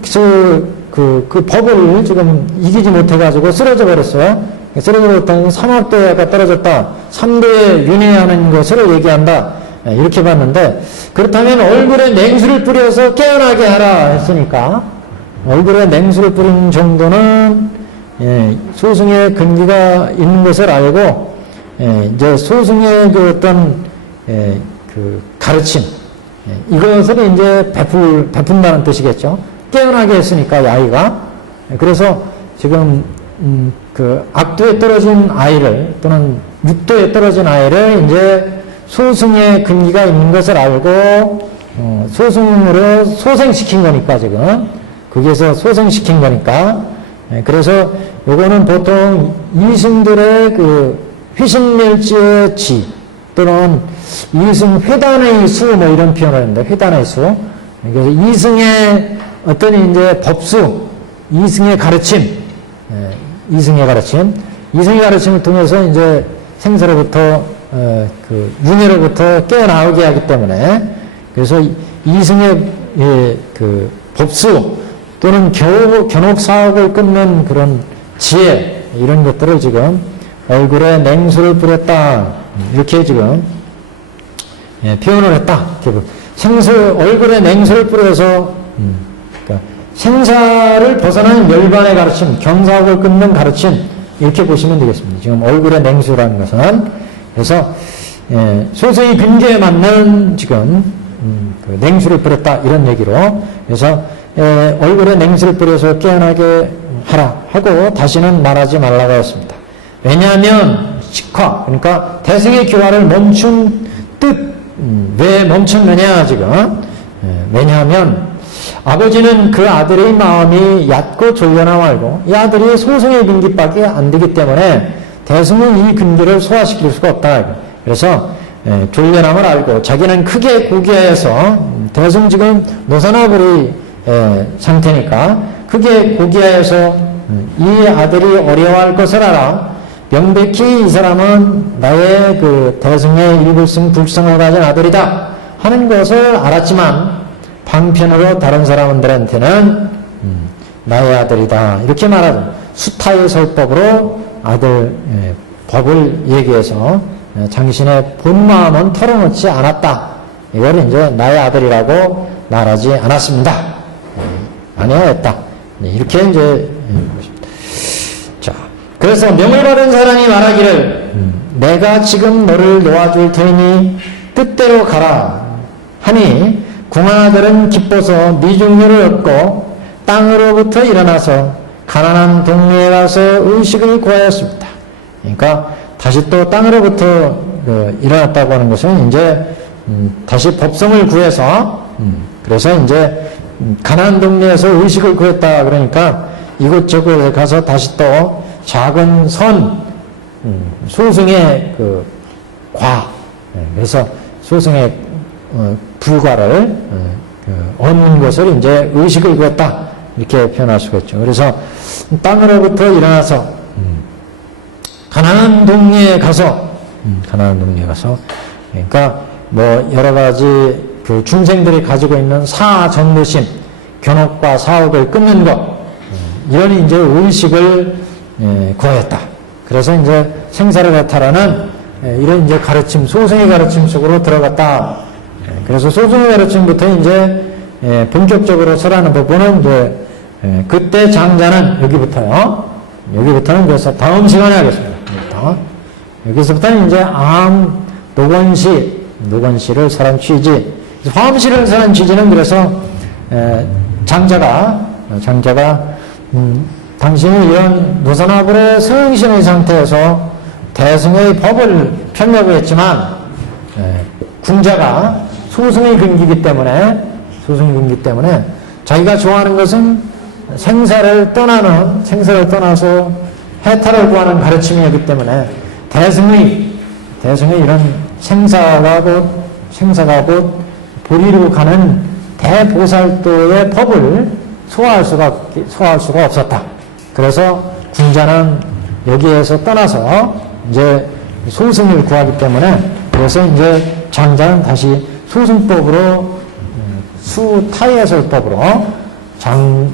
그 법을 지금 이기지 못해가지고 쓰러져 버렸어요. 쓰러져 버렸다는 삼합도가 떨어졌다. 3도에 윤회하는 것을 얘기한다. 이렇게 봤는데 그렇다면 얼굴에 냉수를 뿌려서 깨어나게 하라 했으니까 얼굴에 냉수를 뿌린 정도는 소승의 근기가 있는 것을 알고 이제 소승의 그 어떤 그 가르침 이것을 이제 베푼다는 뜻이겠죠. 깨어나게 했으니까 이 아이가 그래서 지금 그 악도에 떨어진 아이를 또는 육도에 떨어진 아이를 이제 소승의 근기가 있는 것을 알고 소승으로 소생시킨 거니까 지금 거기에서 소생시킨 거니까 그래서 요거는 보통 이승들의 그 휘신멸지의 지 또는 이승 회단의 수 뭐 이런 표현을 하는데 회단의 수 그래서 이승의 어떤 이제 법수 이승의 가르침 이승의 가르침을 통해서 이제 생사로부터 그 윤회로부터 깨어나오게 하기 때문에 그래서 이승의 그 법수 또는 견옥 사업을 끊는 그런 지혜 이런 것들을 지금 얼굴에 냉수를 뿌렸다 이렇게 지금 표현을 했다. 얼굴에 냉수를 뿌려서 그러니까 생사를 벗어나는 멸반의 가르침, 경사옥을 끊는 가르침 이렇게 보시면 되겠습니다. 지금 얼굴에 냉수라는 것은 그래서 소승의 근기에 맞는 지금 그 냉수를 뿌렸다 이런 얘기로 그래서 얼굴에 냉수를 뿌려서 깨어나게 하라 하고 다시는 말하지 말라고 했습니다. 왜냐하면 식화 그러니까 대승의 교화를 멈춘 뜻 왜 멈췄느냐 지금 왜냐하면 아버지는 그 아들의 마음이 얕고 졸려나 말고 이 아들이 소승의 근기밖에 안 되기 때문에 대승은 이 근기를 소화시킬 수가 없다. 그래서 졸려남을 알고 자기는 크게 고귀하여서 대승 지금 노사나버리 상태니까 크게 고귀하여서 이 아들이 어려워할 것을 알아 명백히 이 사람은 나의 그 대승의 일불승 불성을 가진 아들이다 하는 것을 알았지만 방편으로 다른 사람들한테는 나의 아들이다 이렇게 말하죠. 수타의 설법으로 아들 법을 얘기해서 당신의 본 마음은 털어놓지 않았다. 이걸 이제 나의 아들이라고 말하지 않았습니다. 아니하였다. 이렇게 이제 자 그래서 명을 받은 사람이 말하기를 내가 지금 너를 놓아줄 테니 뜻대로 가라 하니 궁하들은 기뻐서 미중료를 얻고 땅으로부터 일어나서 가난한 동네에 가서 의식을 구하였습니다. 그러니까 다시 또 땅으로부터 일어났다고 하는 것은 이제 다시 법성을 구해서 그래서 이제 가난한 동네에서 의식을 구했다 그러니까 이곳저곳에 가서 다시 또 작은 선 소승의 그 과 그래서 소승의 불과를 얻는 것을 이제 의식을 구했다 이렇게 표현할 수가 있죠. 그래서 땅으로부터 일어나서 가난한 동네에 가서 그러니까 뭐 여러 가지 그 중생들이 가지고 있는 사정무심 견옥과 사옥을 끊는 것 이런 이제 의식을 구하였다. 그래서 이제 생사를 해탈하는 이런 이제 가르침 소승의 가르침 속으로 들어갔다. 그래서 소승의 가르침부터 이제 본격적으로 설하는 부분은 이제 그때 장자는 여기부터는 그래서 다음 시간에 하겠습니다. 여기서부터는 이제 암 노건시를 설한 취지 화엄시를 설한 취지는 그래서 장자가 당신이 이런 노선화불의 성신의 상태에서 대승의 법을 펴려고 했지만 궁자가 소승의 근기이기 때문에 자기가 좋아하는 것은 생사를 떠나서 해탈을 구하는 가르침이었기 때문에 대승의 이런 생사가 곧 보리로 가는 대보살도의 법을 소화할 수가 없었다. 그래서 군자는 여기에서 떠나서 이제 소승을 구하기 때문에 그래서 이제 장자는 다시 소승법으로 수타예설법으로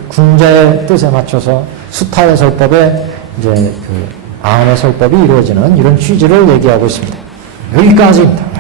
군자의 뜻에 맞춰서 수타예설법에 이제 그 아한예설법이 이루어지는 이런 취지를 얘기하고 있습니다. 여기까지입니다.